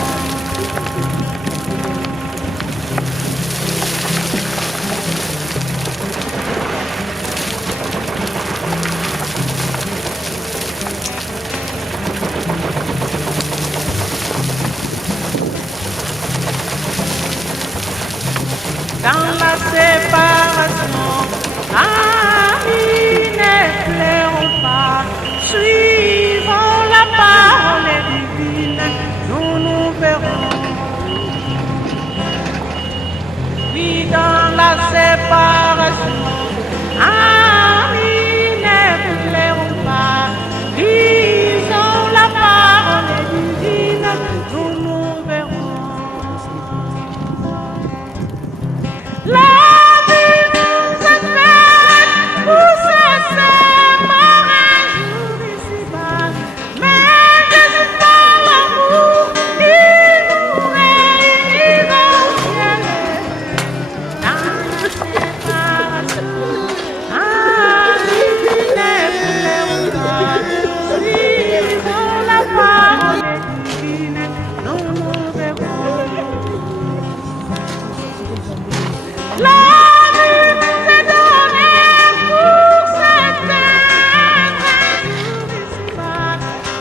Dans la séparation, amis, ne pleurons pas. Suivons la parole divine, nous nous verrons. Oui, dans la séparation, amis, ne pleurons pas. Lisons la parole divine, nous nous verrons. La vie nous est faite pour cesser pour un jour ici-bas. Mais Jésus par l'amour, il nous réunira au ciel. Dans la séparation, amis, ne pleurons pas. Suivons la parole divine, nous nous verrons. La vie nous est donnée pour s'éteindre un jour ici-bas.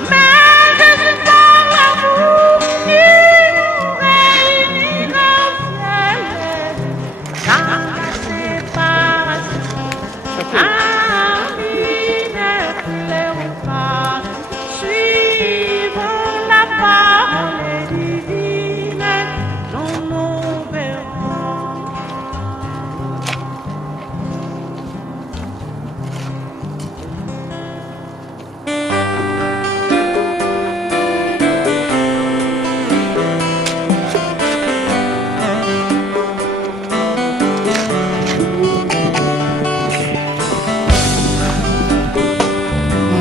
Mais Jésus par l'amour, il nous réunira au ciel. Dans la séparation, amis, ne pleurons pas. Suivons la parole divine, nous nous verrons.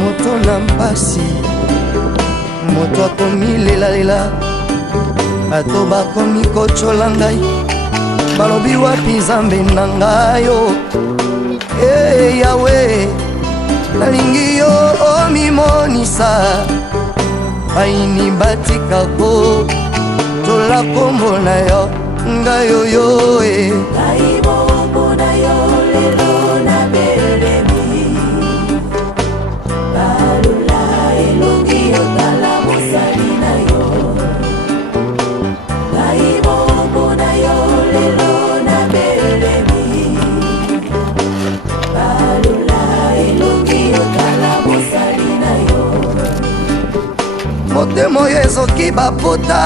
Moto na mpasi, moto akomi lelalela, bato bakomi kotyola ngai, balobi wapi nzambe na ngai yo. Hey, Yawe, nalingi yo omimonisa, baini batikako tola kombo na yo ngai oyo. Ngai bombo na yo lelo na belemi, balula elongi otala mosali na yo. Ngai bombo na yo lelo na belemi, balula elongi otala mosali na yo. Motema oyo ezoki bapota,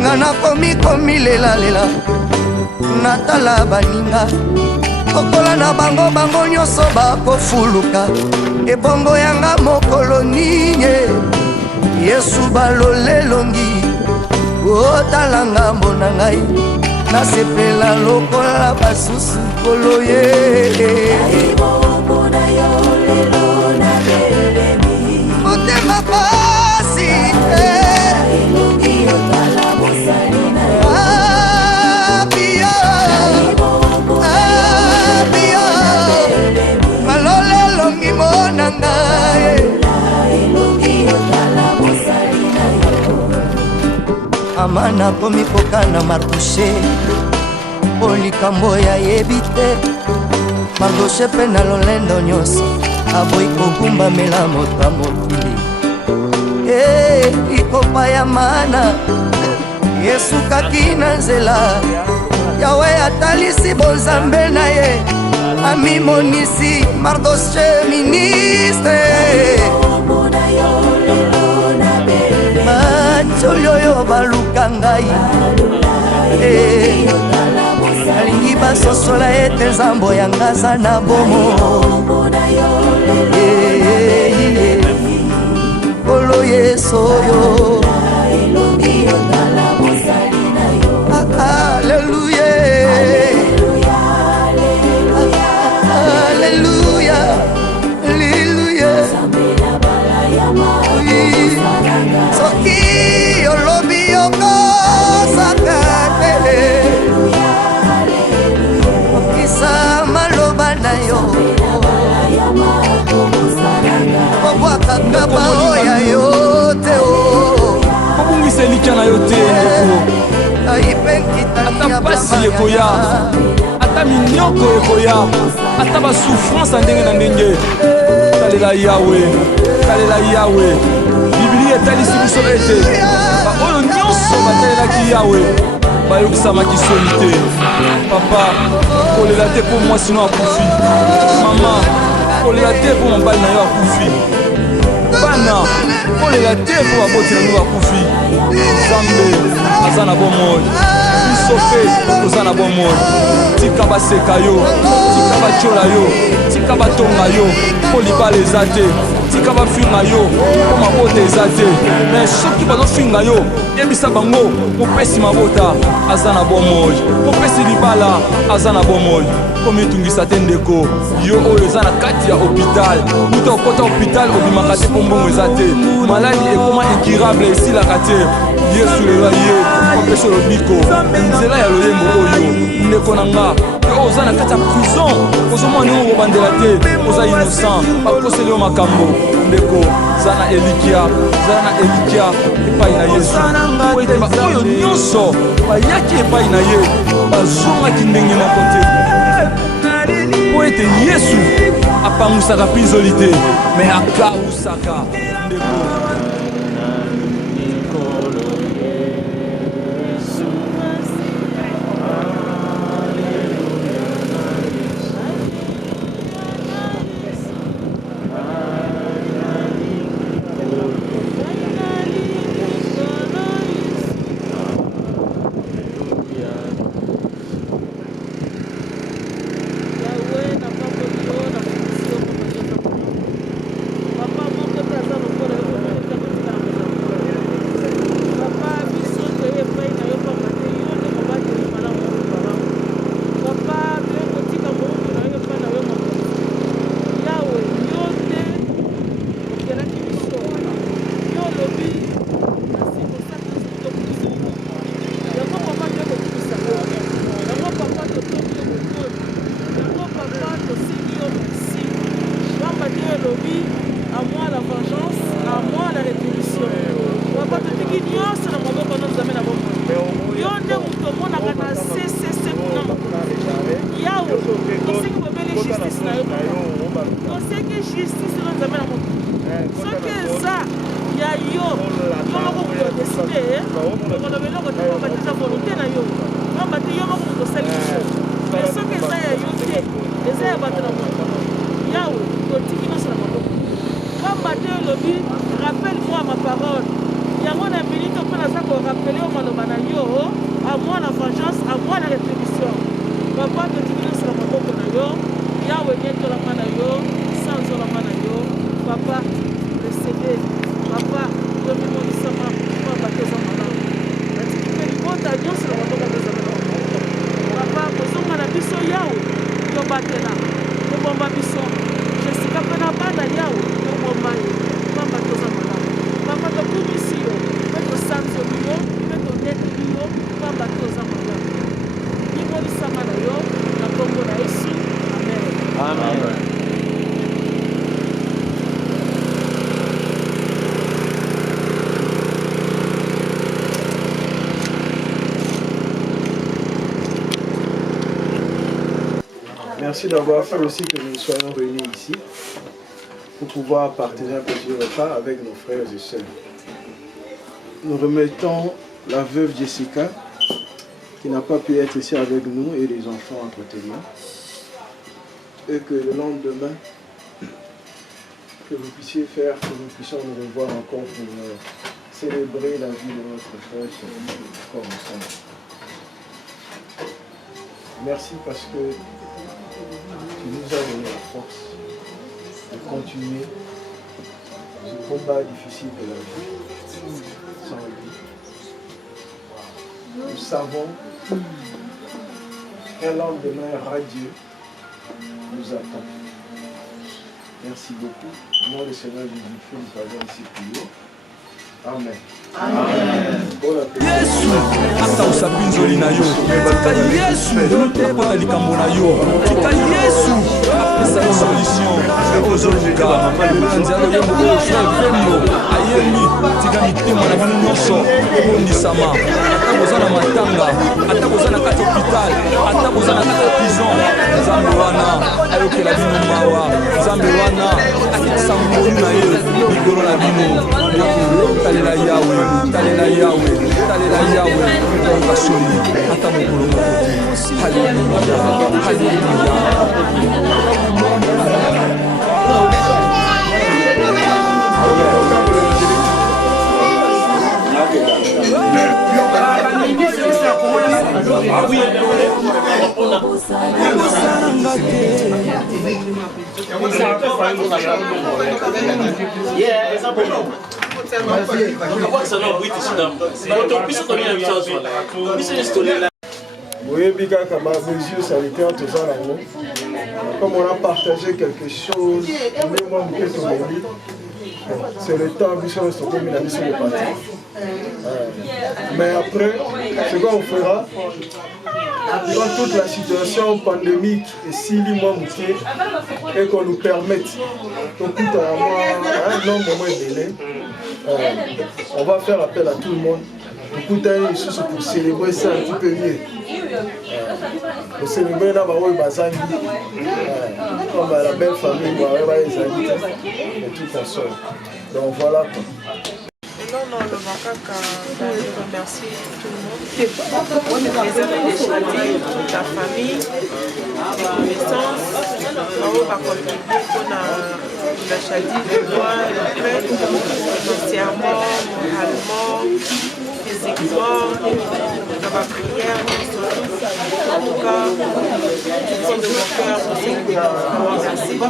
nga nakomi komilelalela, natala baninga kokola na bango, bango nyonso bakofuluka, ebongo yanga mokolo ninye. Yesu balolelongi, otala ngambo na ngai, nasepela lokola basusu kolo ye. motema pasi, amana komi kokana Mardoche po likambo yayebi te. Mardoche mpe na lolendo nyonso aboyi kogumbamela moto ya mokili. Likopa ya mana esukaki na nzela, Yawe atalisi bonzambe na ye, amimonisi Mardoche ministre. Bacholi oyo baluka ngai, nalingi basosola ete nzambo yanga aza na bomo. Kolo Yesu oyo, Alléluia, Alléluia, Alléluia. Soki olobi okosaka te, okisa maloba na yo, obwakaka baoya yo te o. Kobungisa elika na yo te ata pasi ekoya, ata minyoko ekoya, ata basouffrance ya ndenge na ndenge. Talela Yawe, talela Yawe. Biblia etalisi biso ete baoyo nyonso batalelaki Yawe bayokisamaki soni te. Papa, kolela te mpo mwasi no akufi. Mama, kolela te mpo mobali na yo akufi. Bana, kolela te mpo baboti na yo akufi. Nzambe aza na bomoi, biso mpe toza na bomoi. Tika baseka yo, tika batyola yo, tika batonga yo mpo libala eza te. Tika bafinga yo mpo mabota eza te. Me soki bazofinga yo, yebisa bango mopesi mabota aza na bomoi, mopesi libala aza na bomoi. Komitungisa te ndeko yo oyo eza na kati ya hôpital. Muta okota hôpital obimaka te mpo mbongo eza te. Maladi ekoma incurable esilaka te. Yesu lelo ye kopesa lobiko nzela ya loyembo oyo. Ndeko na nga oyo oza na kati ya prison, ozomona ndenge okobandela te, oza innocent, bakoseli yo makambo. Ndeko zana elikia, zana elikia epai na Yesu po ete baoyo nyonso bayaki epai na ye bazongaki ndenge moko te. Po ete Yesu apangusaka pinzoli te, me akausaka. Ndeko rappelle-moi ma parole. Yango na minute pour na sako rappeler au maloba na yo, à moi la vengeance, à moi la rétribution. Papa te tikina sur la maboko na yo, Yawe nyeto la mana yo, sans la mana yo. Papa, le CD, papa, le mimoni sama, kwa bateza malama. Na tikipe libota nyonso la maboko bateza malama. Papa, kozonga na biso Yawe, yo batela, yo bomba biso. Jessica pena banda Yawe, yo bomba ye. Papa, toza malama. Papa, to kumisi yo, to Merci d'avoir fait aussi que nous soyons réunis ici pour pouvoir partager un petit repas avec nos frères et sœurs. Nous remettons la veuve Jessica qui n'a pas pu être ici avec nous et les enfants à côté de nous. Et que le lendemain, que vous puissiez faire, que nous puissions nous revoir encore pour célébrer la vie de notre frère encore ensemble. Merci parce que tu nous as donné la force de continuer ce combat difficile de la vie sans lui. Nous savons qu'un lendemain radieux nous attend. Merci beaucoup. Au nom du Seigneur Jésus-Christ, nous avons ici prié. Amen. Yesu ata usapinzoli na yo tika Yesu apota likambo na yo tika Yesu apesa yo solution ozoluka nzela yo moko frère ayemi tika mitema na bino nyonso ebondisama ata koza na matanga ata koza na kati hôpital ata koza na kati prison nzambe wana ayokela bino mawa nzambe wana akitisa ngolu na ye likolo na bino talela yawe talela yawe talela yawe okasoli ata mokolo moko te haleluya haleluya Oui, Bigaka, ma mesure sanitaire, tout ça là-haut. Comme on a partagé quelque chose, c'est le temps que je suis mis la mission de partir. Mais après, ce qu'on fera, dans toute la situation pandémique et si l'immobilier et qu'on nous permette, donc tout un nombre de délai, on va faire appel à tout le monde pour célébrer ça un petit peu mieux. Pour célébrer là, comme la belle famille, et tout ensemble. Donc voilà. Non, le Makaka, je remercie tout le monde, les amis des Chadi, la famille, les connaissances, on va contribuer pour la Chadi, le droit, le fait, financièrement, moralement, physiquement, dans ma prière, en tout cas, du fond de mon cœur, je sais que je vous remercie.